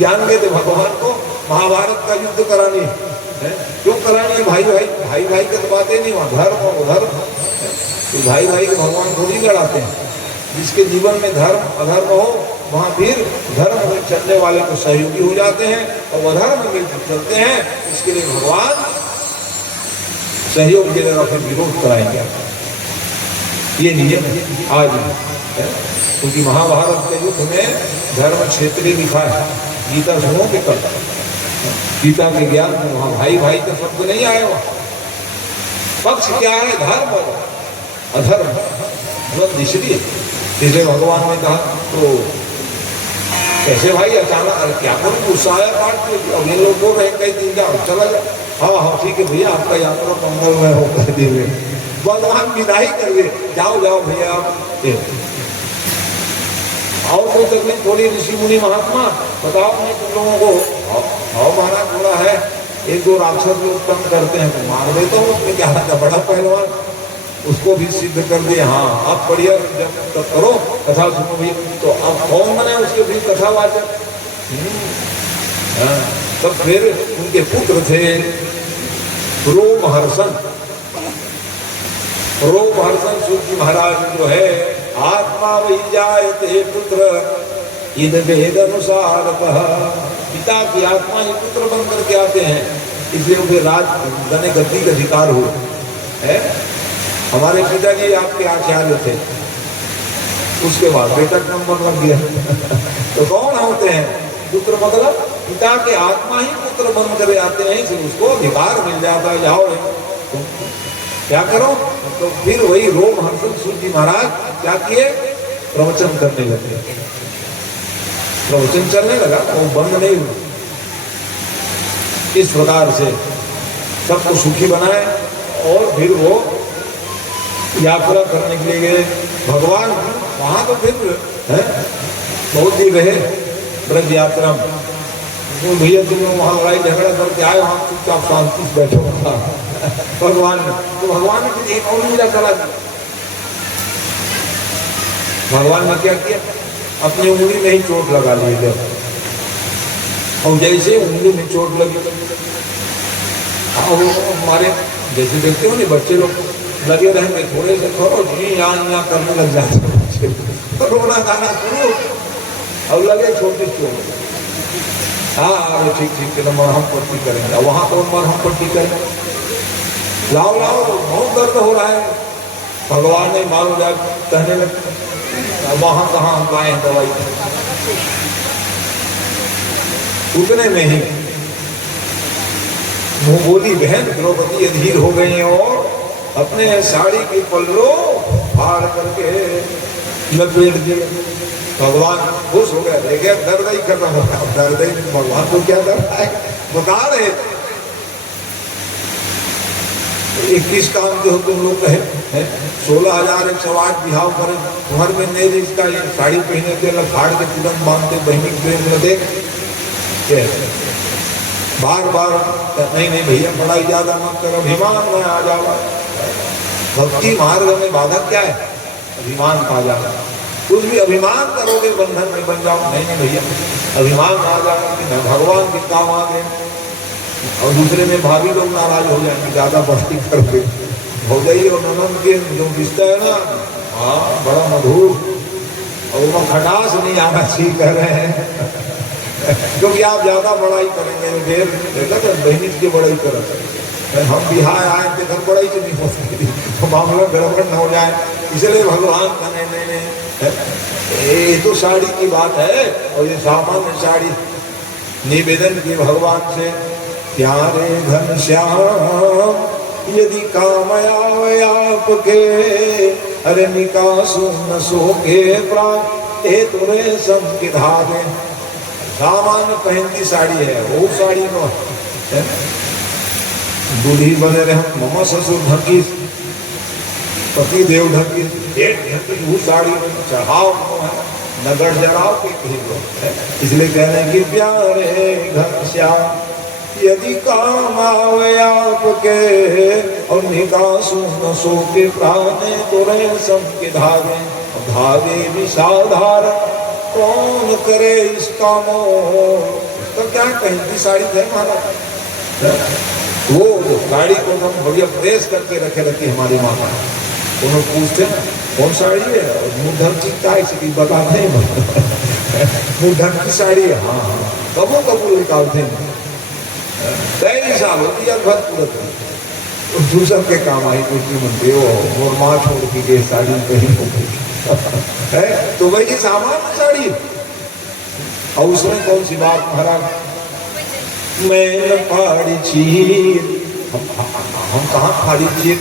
जान गए थे भगवान को महाभारत का युद्ध करानी है। क्यों करानी है? भाई भाई भाई भाई की तो बातें नहीं, वहाँ धर्म और धर्म तो भाई भाई के भगवान थोड़ी लड़ाते हैं। जिसके जीवन में धर्म अधर्म हो वहाँ फिर धर्म में चलने वाले को सहयोगी हो जाते हैं और अधर्म में चलते हैं इसके लिए भगवान सहयोग देने का फिर विरोध कराएंगे। ये नियम आज है क्योंकि महाभारत के युद्ध में धर्म क्षेत्रीय लिखा है। गीता सुनो के करता है, गीता के ज्ञान में वहाँ भाई भाई का शब्द नहीं आया। वहाँ पक्ष क्या है? धर्म और अधर्म। मतलब इसलिए भगवान ने कहा तो कैसे भाई अचानक क्या करूँ? गुस्सा आया काट के। अब इन लोग बोल रहे कई दिन जाओ चला जाओ। हाँ हाँ ठीक है भैया आपका यात्रा मंगलमय हो कर दिए। भगवान विदाई कर दे, जाओ जाओ भैया आप। और कोई तकलीफ थोड़ी ऋषि मुनि महात्मा बताओ नहीं तुम लोगों को। और महाराज थोड़ा है 1-2 राक्षस लोग उत्पन्न करते हैं तो मार देता हूँ। उसमें क्या था? बड़ा पहलवान उसको भी सिद्ध कर दिए। हाँ आप बढ़िया जब तक करो कथा सुनो भी। तो अब कौन बने उसके भी कथावाचक? तब फिर उनके पुत्र थे रोमहर्षण। रोमहर्षण सूत जी महाराज जो है आत्मा वही जायते पुत्र इन वेद अनुसार पिता की आत्मा ही पुत्र बन करके आते हैं। इसलिए उनके राज बने गद्दी का अधिकार हो है। हमारे पिताजी आपके आचार्य थे, उसके बाद बेटा नंबर लग गया। तो कौन होते हैं पुत्र? मतलब पिता के आत्मा ही पुत्र बन कर आते हैं, इसलिए उसको अधिकार मिल जाता है। जाओ तो क्या करो? तो फिर वही रोमहर्षण सूत जी महाराज क्या किए? प्रवचन करने लगे। प्रवचन चलने लगा, वो बंद नहीं हुआ। इस प्रकार से सबको सुखी बनाए और फिर वो यात्रा करने के लिए गए। भगवान वहां तो फिर है बहुत दिन रहे ब्रज यात्रा में। तो भैया तुम वहां लड़ाई झगड़ा करके आए, वहां चुपचाप शांति से बैठो था भगवान ने। तो भगवान ने एक और लीला करा दी। भगवान ने क्या किया, अपनी उंगली में ही चोट लगा ली। और जैसे उंगली में चोट लगी, वो हमारे जैसे देखते हो नहीं बच्चे लोग लगे रहेंगे, थोड़े से करो जी यहाँ करने लग जाते बच्चे, तो रोना गाना शुरू और लगे छोटी चोट। हाँ ठीक ठीक तो मरहम पट्टी करेंगे। वहां कौन मरहम पट्टी करेंगे, लाओ लाओ बहुत दर्द हो रहा है। भगवान ने मालूम जा कहने लगे, वहां कहाँ हम पाए दवाई। उतने में ही वो बोली बहन द्रौपदी अधीर हो गई और अपने साड़ी की पल्लो फाड़ करके लपेट दिए। भगवान खुश हो गए, देखिए दर्द ही कर रहा था, दर्द ही भगवान को क्या दर्द है बता रहे। 21 काम जो तुम लोग कहे 16,108 बिहाव करें, घर में नहीं इसका साड़ी पहने के लग फाड़ के तुरंत बांधते बहनी प्रेम में देख बार बार नहीं नहीं भैया पढ़ाई ज्यादा मत करो, अभिमान में आ जाओ। भक्ति मार्ग में बाधक क्या है, अभिमान पा जाओ। कुछ भी अभिमान करोगे बंधन में बन जाओ। नहीं नहीं भैया अभिमान आ जाओ कि मैं भगवान के काम आ गए, और दूसरे में भाभी लोग नाराज हो जाएंगे, ज्यादा भक्ति करोगे। भौजाई और ननद के जो रिश्ता है ना, हाँ बड़ा मधुर, और वो खटास नहीं आना चाहिए कह रहे हैं क्योंकि आप ज्यादा बड़ाई करेंगे, ढेर देखा तो बहनी की बड़ाई करेंगे। हम बिहार आए थे घर बड़ाई से नहीं हो सकती, तो मामला गड़बड़ न हो जाए, इसलिए भगवान का नहीं ये तो साड़ी की बात है, और ये सामान्य साड़ी निवेदन की भगवान से, प्यारे घनश्याम यदि काम आवे आपके, अरे निकासु न सोके प्राण ए तुरे सम की धागे। सामान्य पहनती साड़ी है, वो साड़ी को दूल्ही बने रहे ममा ससुर ढकी, पति देव ढकी, वो साड़ी चढ़ाओ नगर जराओ के इसलिए कह रहे हैं कि प्यारे घनश्याम यदि काम आवे आपके, और निकासु न सोके प्राणे तुरे सम के धागे। धागे भी साधारण कौन करे इस कामों, तो क्या पहनती साड़ी है हमारा। वो साड़ी को हम बढ़िया प्रेस करके रखी हमारी माता, उन्होंने पूछते हैं कौन साड़ी है, मुंह चिंता है इसकी बताते हैं मुंह की साड़ी है। हाँ हाँ कबू कबू निकालते हैं, कई साल होती है भरपूरत दूसर के काम आई कुछ मंत्री हो माँ छोड़ की गए साड़ी कहीं है तो वही सामान्य साड़ी। और उसमें कौन सी बात महाराज, मैंने फाड़ी चीर, हम कहाँ फाड़ी चीर,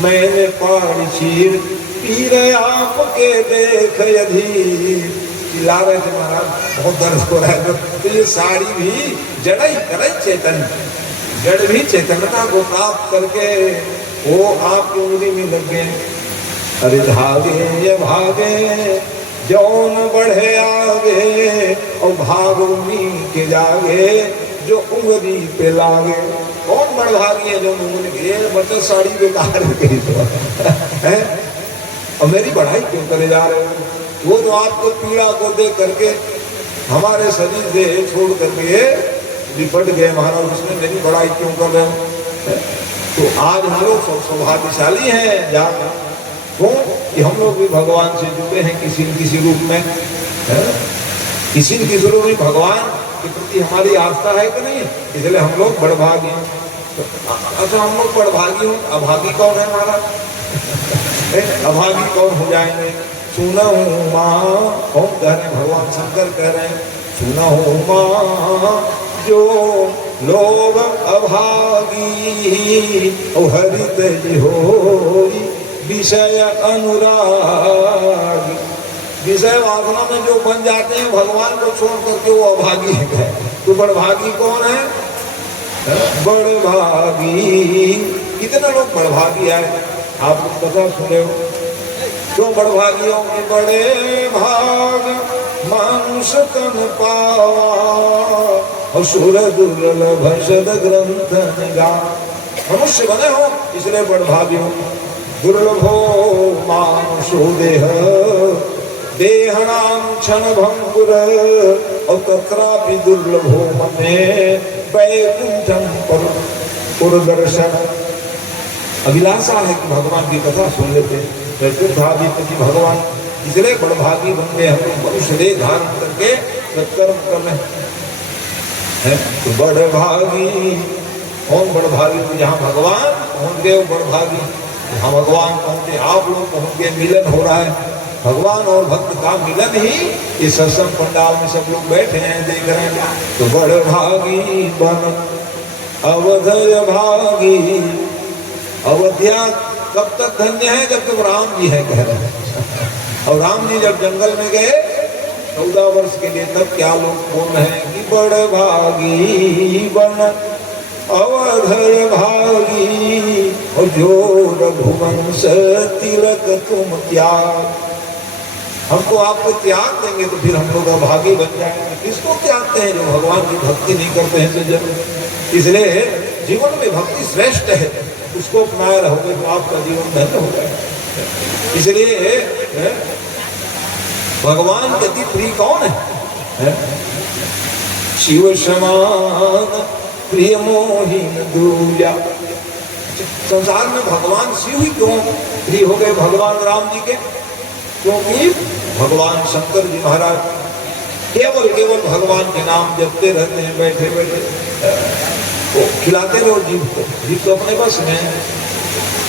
मैंने फाड़ी चीर पीर आपके देख अधीर। चिल्ला रहे थे महाराज, बहुत दर्द हो रहा है। तो ये साड़ी भी जड़ करे चेतन, जड़ भी चेतनता को प्राप्त करके वो आपकी उंगली में लग गए। अरे धागे ये भागे जौन बढ़े आगे, और भाग उन्हीं के जागे जो उंगली पे लागे। कौन बड़ भागी है जो उंगली के बच्चा साड़ी बेकार गई तो है, और मेरी बढ़ाई क्यों करे जा रहे हो। वो जो आपको पीड़ा को दे करके हमारे शरीर से छोड़ करके लिपट गए महाराज, उसने मेरी बड़ाई क्यों कर रहे हो। तो आज हम लोग सौभाग्यशाली हैं जाकर, क्यों कि हम लोग भी भगवान से जुड़े हैं किसी न किसी रूप में, किसी न किसी रूप में भगवान के प्रति हमारी आस्था है कि नहीं, इसलिए हम लोग बड़भागी हैं। अच्छा हम लोग बड़भागी हूँ, अभागी कौन है महाराज अभागी कौन हो जाएंगे। सुना हूँ माँ, कौन कह रहे हैं, भगवान शंकर कह रहे हैं, सुना हूँ माँ जो लोग अभागी, और हरित जी हो विषय अनुराग। विषय वासना में जो बन जाते हैं भगवान को छोड़ करके वो अभागी है। तो बड़भागी कौन है, बड़भागी। कितने लोग बड़भागी आए आप पता सुने हो, क्यों बड़भागी हो कि बड़े भाग मानुष तन पावा, असुर दुर्लभ सद ग्रंथ निगा। मनुष्य बने हो इसलिए बड़भागी हो। दुर्लभो मानुषो देह देहनाम क्षण भंगुर और तत्रापि दुर्लभो मने वैकुंठम पुरदर्शन। अभिलाषा है कि भगवान की कथा सुन लेते हैं। वैकुंठाधिपति भगवान इसलिए बड़भागी बन गए, हम मनुष्य देह धारण करके सत्कर्म कर रहे हैं। तो बड़भागी कौन बड़भागी? तो जहाँ भगवान पहुंच गए वो बड़भागी। जहाँ भगवान पहुंचे, आप लोग पहुंच गए, मिलन हो रहा है। भगवान और भक्त का मिलन ही इस सत्संग पंडाल में सब लोग बैठे हैं, देख रहे हैं। तो बड़भागी बन अवधय भागी। अवध्या कब तक धन्य है? जब तक राम जी है, कह रहे हैं। और राम जी जब जंगल में गए 14 वर्ष के लिए, तब क्या लोग कौन है कि बड़भागी बन अवधय भागी। और जो रघुवंश तिलक तुम त्याग। हमको आपको त्याग देंगे तो फिर हम लोग अभागी बन जाएंगे। किसको त्यागते हैं? जो भगवान की भक्ति नहीं करते हैं सज्जन। इसलिए जीवन में भक्ति श्रेष्ठ है, उसको अपनाए रहोगे तो आपका जीवन धन्य हो जाएगा। इसलिए भगवान के अति प्रिय कौन है? शिव समान प्रिय मोहिन दूजा। संसार में भगवान शिव ही क्यों प्रिय हो गए भगवान राम जी के? क्योंकि भगवान शंकर जी महाराज केवल भगवान के नाम जपते रहते हैं, बैठे बैठे तो खिलाते रहो जीव को। जीव तो अपने बस में है।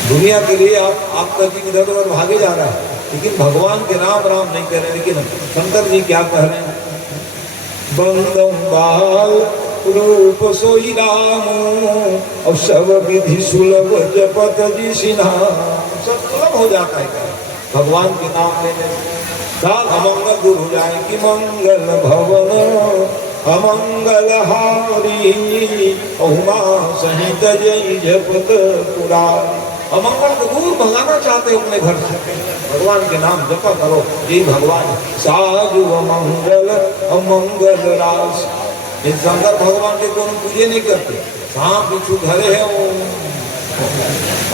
दुनिया के लिए आपका जीव इधर उधर भागे जा रहा है, लेकिन भगवान के नाम राम नहीं कह रहे। लेकिन शंकर जी क्या कह रहे हैं? बंदम बाल रूप सोई राम और सब विधि सुलभ जपत जी सिन्हा। सब सुलभ हो जाता है भगवान के नाम लेने। काल अमंगल दूर हो जाए कि मंगल भवन अमंगल हारी उमा सहित जय जपत पुरा। अमंगल को दूर भगाना चाहते हो अपने घर से, भगवान के नाम जपा करो। ये भगवान साधु अमंगल अमंगल रास। इस शंकर भगवान के दोनों पूजे नहीं करते। सांप बिच्छू धरे है वो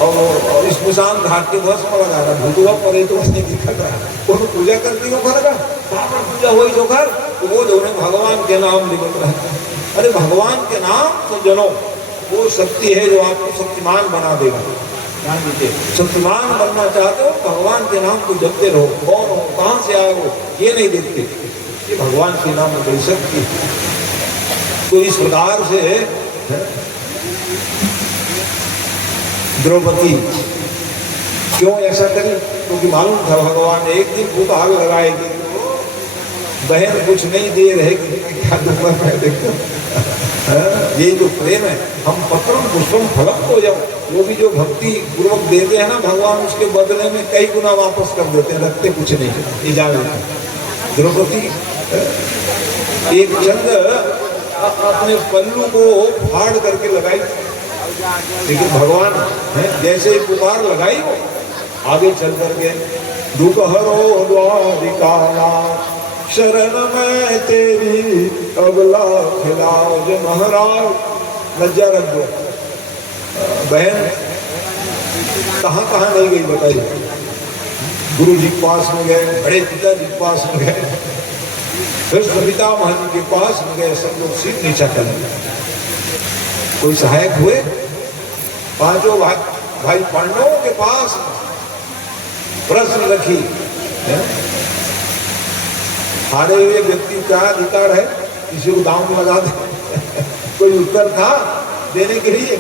और स्मशान घाट के भस्म लगा रहा, भूतवा पड़े तो उसने दिखा रहा, वो पूजा करती हो घर का पूजा हो जो घर, तो वो जो भगवान के नाम निकल रहा है। अरे भगवान के नाम तो जनो वो शक्ति है जो आपको शक्तिमान बना देगा। शक्तिमान बनना चाहते हो भगवान के नाम को जपते रहो। कौन हो, कहाँ से आए हो, ये नहीं देखते, ये भगवान के नाम में बड़ी शक्ति। तो इस प्रकार से द्रौपदी क्यों ऐसा करी? क्योंकि मालूम था भगवान एक दिन भूख आग लगाएगी, बहन कुछ नहीं दे रहेगी, क्या दुख है। देखो ये जो प्रेम है, हम पत्रम पुष्पम फलम हो जाओ, वो भी जो भक्ति पूर्वक देते हैं ना भगवान, उसके बदले में कई गुना वापस कर देते हैं, रखते कुछ नहीं। इजाजत द्रौपदी एक चंद अपने पल्लू को फाड़ करके लगाई, लेकिन भगवान जैसे ही पुकार लगाई वो आगे चल करके दुपहरो द्वारिका शरण में तेरी अबला खिलाओ जो महाराज। लज्जा रख दो बहन, कहाँ कहाँ नहीं गई बताइए। गुरु जी के पास में गए, बड़े पिता जी के पास में गए, फिर सविता महाराज के पास में गए, सब लोग सीट नीचा कर। कोई सहायक हुए? पांचों भाई पांडवों के पास प्रश्न रखी, हारे हुए व्यक्ति का अधिकार है किसी को दांव में लगा दे। कोई उत्तर था देने के लिए?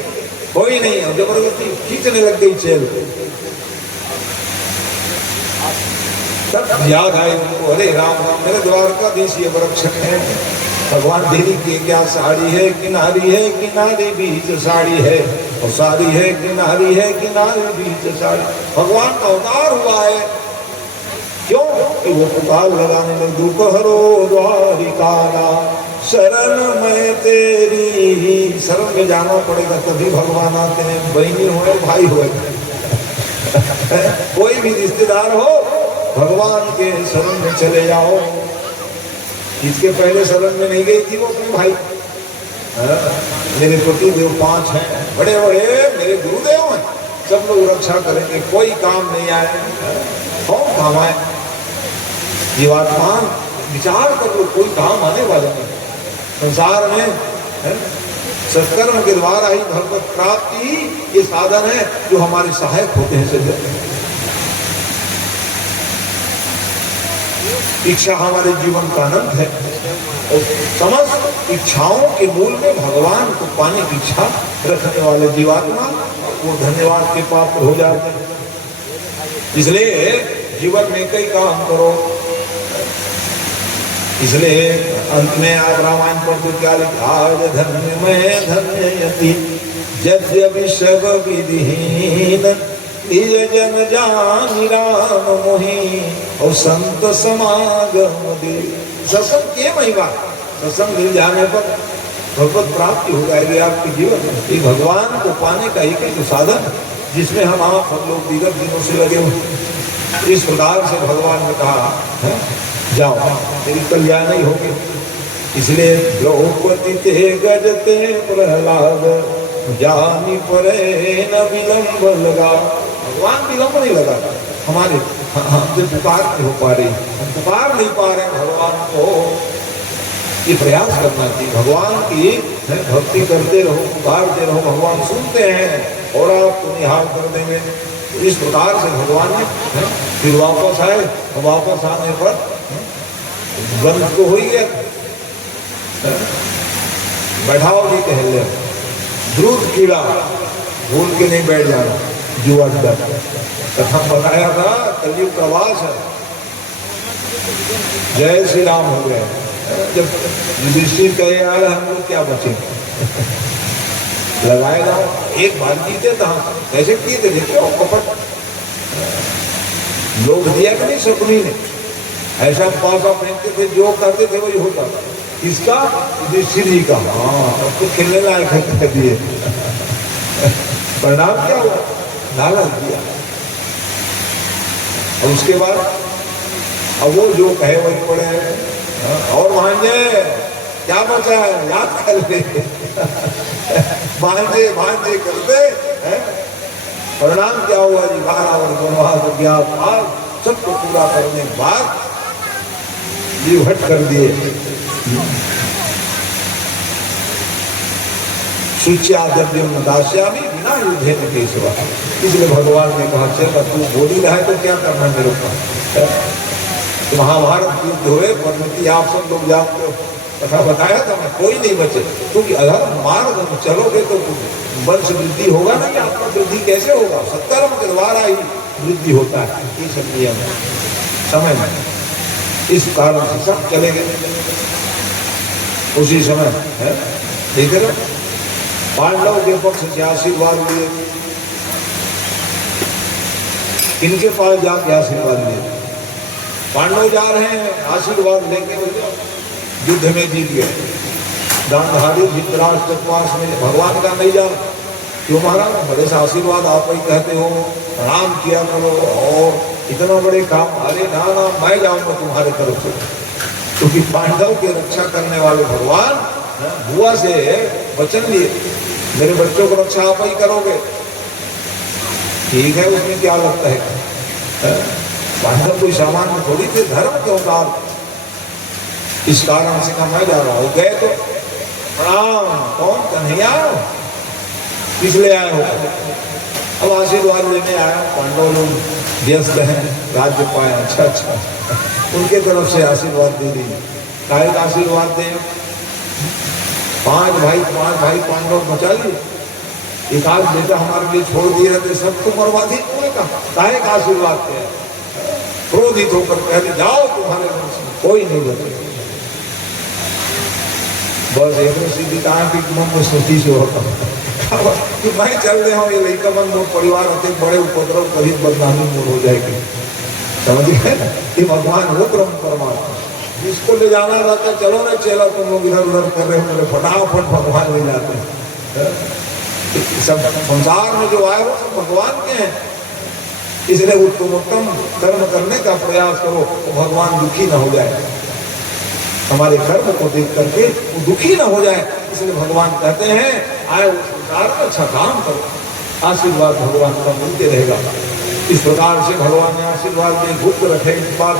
कोई नहीं, और जबरदस्ती खींचने लग गई चेल। तब याद आए उनको, अरे राम राम, मेरे द्वारकाधीश ये वृक्षक है, भगवान देवी की क्या साड़ी है, किनारी है किनारी बीच साड़ी है, और साड़ी है किनारी बीच साड़ी। भगवान का अवतार हुआ है। क्यों? कि वो पुकार लगाने में दोपहरो द्वारिका शरण में तेरी। शरण में जाना पड़ेगा तभी भगवान आते हैं। बहनी हो भाई हो कोई भी रिश्तेदार हो, भगवान के शरण में चले जाओ। इसके पहले शरण में नहीं गई थी वो अपने भाई। मेरे पति देव 5 हैं, बड़े बड़े मेरे गुरुदेव हैं, सब लोग रक्षा करेंगे, कोई काम नहीं आए। कौन काम आए? जीवात्मा विचार कर लो, कोई काम आने वाला नहीं संसार में है? सत्कर्म के द्वारा ही भगवत प्राप्ति ये साधन है जो हमारे सहायक होते हैं सज्जन। इच्छा हमारे जीवन का आनंद है और समस्त इच्छाओं के मूल में भगवान को पाने की इच्छा रखने वाले जीवात्मा वो धन्यवाद के पात्र हो जाते हैं। इसलिए जीवन में कई काम करो। इसलिए अंत में आप रामायण पढ़ते क्या लिखा, धन्य में धन्य यति यद्यपि सब विधिहीन निज जन जानि राम मोहि और संत समागम दे। सत्संग के महिमा, सत्संग मिल जाने पर भगवत प्राप्ति हो जाएगी आपके जीवन में। ये भगवान को पाने का एक ही साधन जिसमें हम लोग विगत दिनों से लगे हुए। इस प्रकार से भगवान ने कहा है जाओ तेरी कल्याण होगी। इसलिए द्रौपदी ते गजते प्रहलाद जानी परे न विलंब लगा। भगवान विलंब नहीं लगा हमारे, हमसे पुकार नहीं हो पा रही, हम पुकार नहीं पा रहे भगवान को। ये प्रयास करना चाहिए, भगवान की भक्ति करते रहो, पुकारते रहो, भगवान सुनते हैं और आपको निहाल कर देंगे। तो इस प्रकार से भगवान ने फिर वापस आए, वापस आने पर ग्रंथ तो हो ही गया, बैठाओ भी कह ले द्रुत कीड़ा भूल के नहीं बैठ जाना। जुआ कथा बताया था कलयुग का वास है। जय श्री राम हो गए। जब युधिष्ठिर कहे यार हम लोग क्या बचे लगाए जाओ, एक बार जीते था कैसे किए थे देखो कपट लोग दिया कि नहीं शकुनी ने ऐसा पासा फेंकते थे, जो करते थे वही होता था। इसका युधिष्ठिर जी का हाँ तो खेलने लायक है दिए। परिणाम क्या हुआ, लालच दिया। और उसके बाद अब वो जो कहे वही पड़े हैं। और भांजे क्या बचा है याद कर ले भांजे भांजे करते हैं। परिणाम क्या हुआ जी, 12 वर्ष वनवास ज्ञात सबको पूरा करने के बाद जीव हट कर दिए। सुच्याद्यम दास्यामि बिना युद्धे न केशव। इसलिए भगवान ने कहा चल तू बोली रहा है तो क्या करना मेरे को। तो महाभारत युद्ध हुए, परमति आप सब लोग जानते हो, कथा बताया था मैं, कोई नहीं बचे। क्योंकि अगर मार्ग चलोगे तो वंश वृद्धि होगा नहीं, आपका वृद्धि कैसे होगा, सत्कर्म के द्वारा ही वृद्धि होता है। ये सब नियम समय में इस कारण से सब चले गए। उसी समय है देख रहे पांडव के पक्ष से आशीर्वाद लिए, इनके पास जाके आशीर्वाद लिए। पांडव जा रहे हैं आशीर्वाद लेके, युद्ध में जीत गए। गांधारी धृतराष्ट्र के पास में भगवान का नहीं जान क्यों महाराज, बड़े से आशीर्वाद आप ही कहते हो, प्रणाम किया करो और इतना बड़े काम। अरे ना ना मैं जाऊंगा तुम्हारे तरफ से, क्योंकि पांडव की रक्षा करने वाले भगवान बुआ से वचन लिए मेरे बच्चों को रक्षा आप ही करोगे। ठीक है, उसमें क्या लगता है, पांडव कोई सामान्य थोड़ी थे, धर्म के अवतार। इस कारण से कहा मैं जा रहा हूँ। गए तो प्रणाम, कौन कन्हैया किस ले आए हो। अब आशीर्वाद लेने आया, पांडव लोग व्यस्त हैं, राज्य पाए। अच्छा अच्छा, उनके तरफ से आशीर्वाद दे दीजिए। काहे का आशीर्वाद दें, 5 भाई पांडव बचा लिए, एक आध बेटा हमारे लिए छोड़ दिए रहते, सबको मरवा दी। काहे का आशीर्वाद दिया, क्रोधित होकर कहते जाओ तुम्हारे वंश में कोई नहीं बचे। बस एक सीधी कहा कि मन में सोची से होता कि मैं चल रहे हूँ, ये लड़का मन मोर परिवार अति बड़े उपद्रव कभी बदनामी मोर हो जाएगी। समझिए कि भगवान वो ब्रह्म परमात्मा जिसको ले जाना रहता, चलो ना चला, तुम लोग इधर उधर कर रहे हो, फटाफट भगवान ले जाते हैं। सब संसार में जो आए वो सब भगवान के हैं। इसलिए उत्तम कर्म करने का प्रयास करो तो भगवान दुखी ना हो जाए, हमारे कर्म को देख करके वो दुखी ना हो जाए। इसलिए भगवान कहते हैं आए उस प्रकार का अच्छा काम करो, आशीर्वाद भगवान का मिलते रहेगा। इस प्रकार से भगवान ने आशीर्वाद में गुप्त रखे। इस बात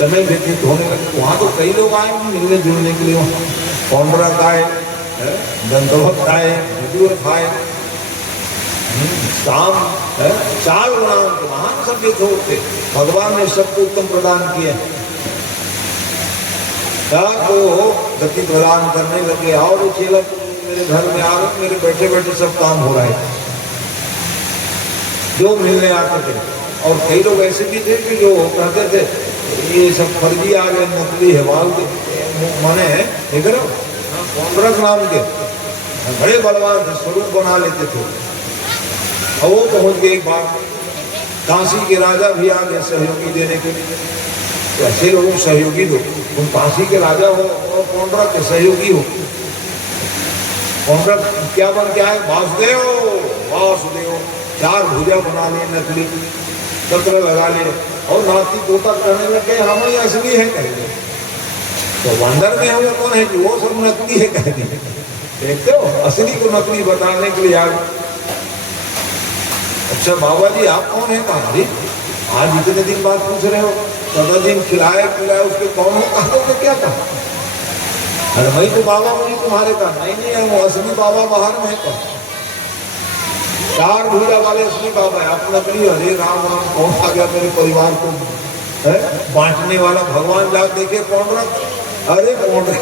समय व्यतीत होने लगे। वहाँ तो कई लोग आए मिलने जुलने के लिए, वहाँ पौंडरक आए, दंतभक्त आए, विदुरथ आए, शाम, चाल गुणान के महान सब ये थे। भगवान ने सबको उत्तम प्रदान किए। तो गति प्रदान करने लगे, और चेला मेरे घर में आ रहे, मेरे बैठे बैठे सब काम हो रहा है जो मिलने आते थे। और कई लोग ऐसे भी थे कि जो कहते थे ये सब फर्जी आ गए, नकली है, वाल माने देख रहे हो पौंडरक नाम के बड़े बलवान थे, स्वरूप बना लेते थे। और वो पहुंच गए एक बार, काशी के राजा भी आ गए सहयोगी देने के लिए। तो ऐसे लोगों को सहयोगी दो, तुम काशी के राजा हो और पौंडरक के सहयोगी हो। पौंडरक क्या बन के आए, वासुदेव वासुदेव, 4 भुजा बना लिए नकली, चक्र लगा लिए, और नाती तोता करने लगे हम ही असली है कहेंगे। तो अंदर में हुए कौन है कि वो सब नकली है कह दिए। देखते हो असली को नकली बताने के लिए आ गए। अच्छा बाबा जी आप कौन है? कहा अरे आज इतने दिन बाद पूछ रहे हो, 14 दिन खिलाए उसके कौन हो? कहा तो क्या कहा? अरे भाई तो बाबा मुझे तुम्हारे का नहीं है, वो असली बाबा बाहर में है। 4 भूजा वाले असली बाबा है, आप नकली। अरे राम राम कौन आ गया मेरे परिवार को बांटने वाला? भगवान जाके देखे पौंडरक, अरे पौंडरक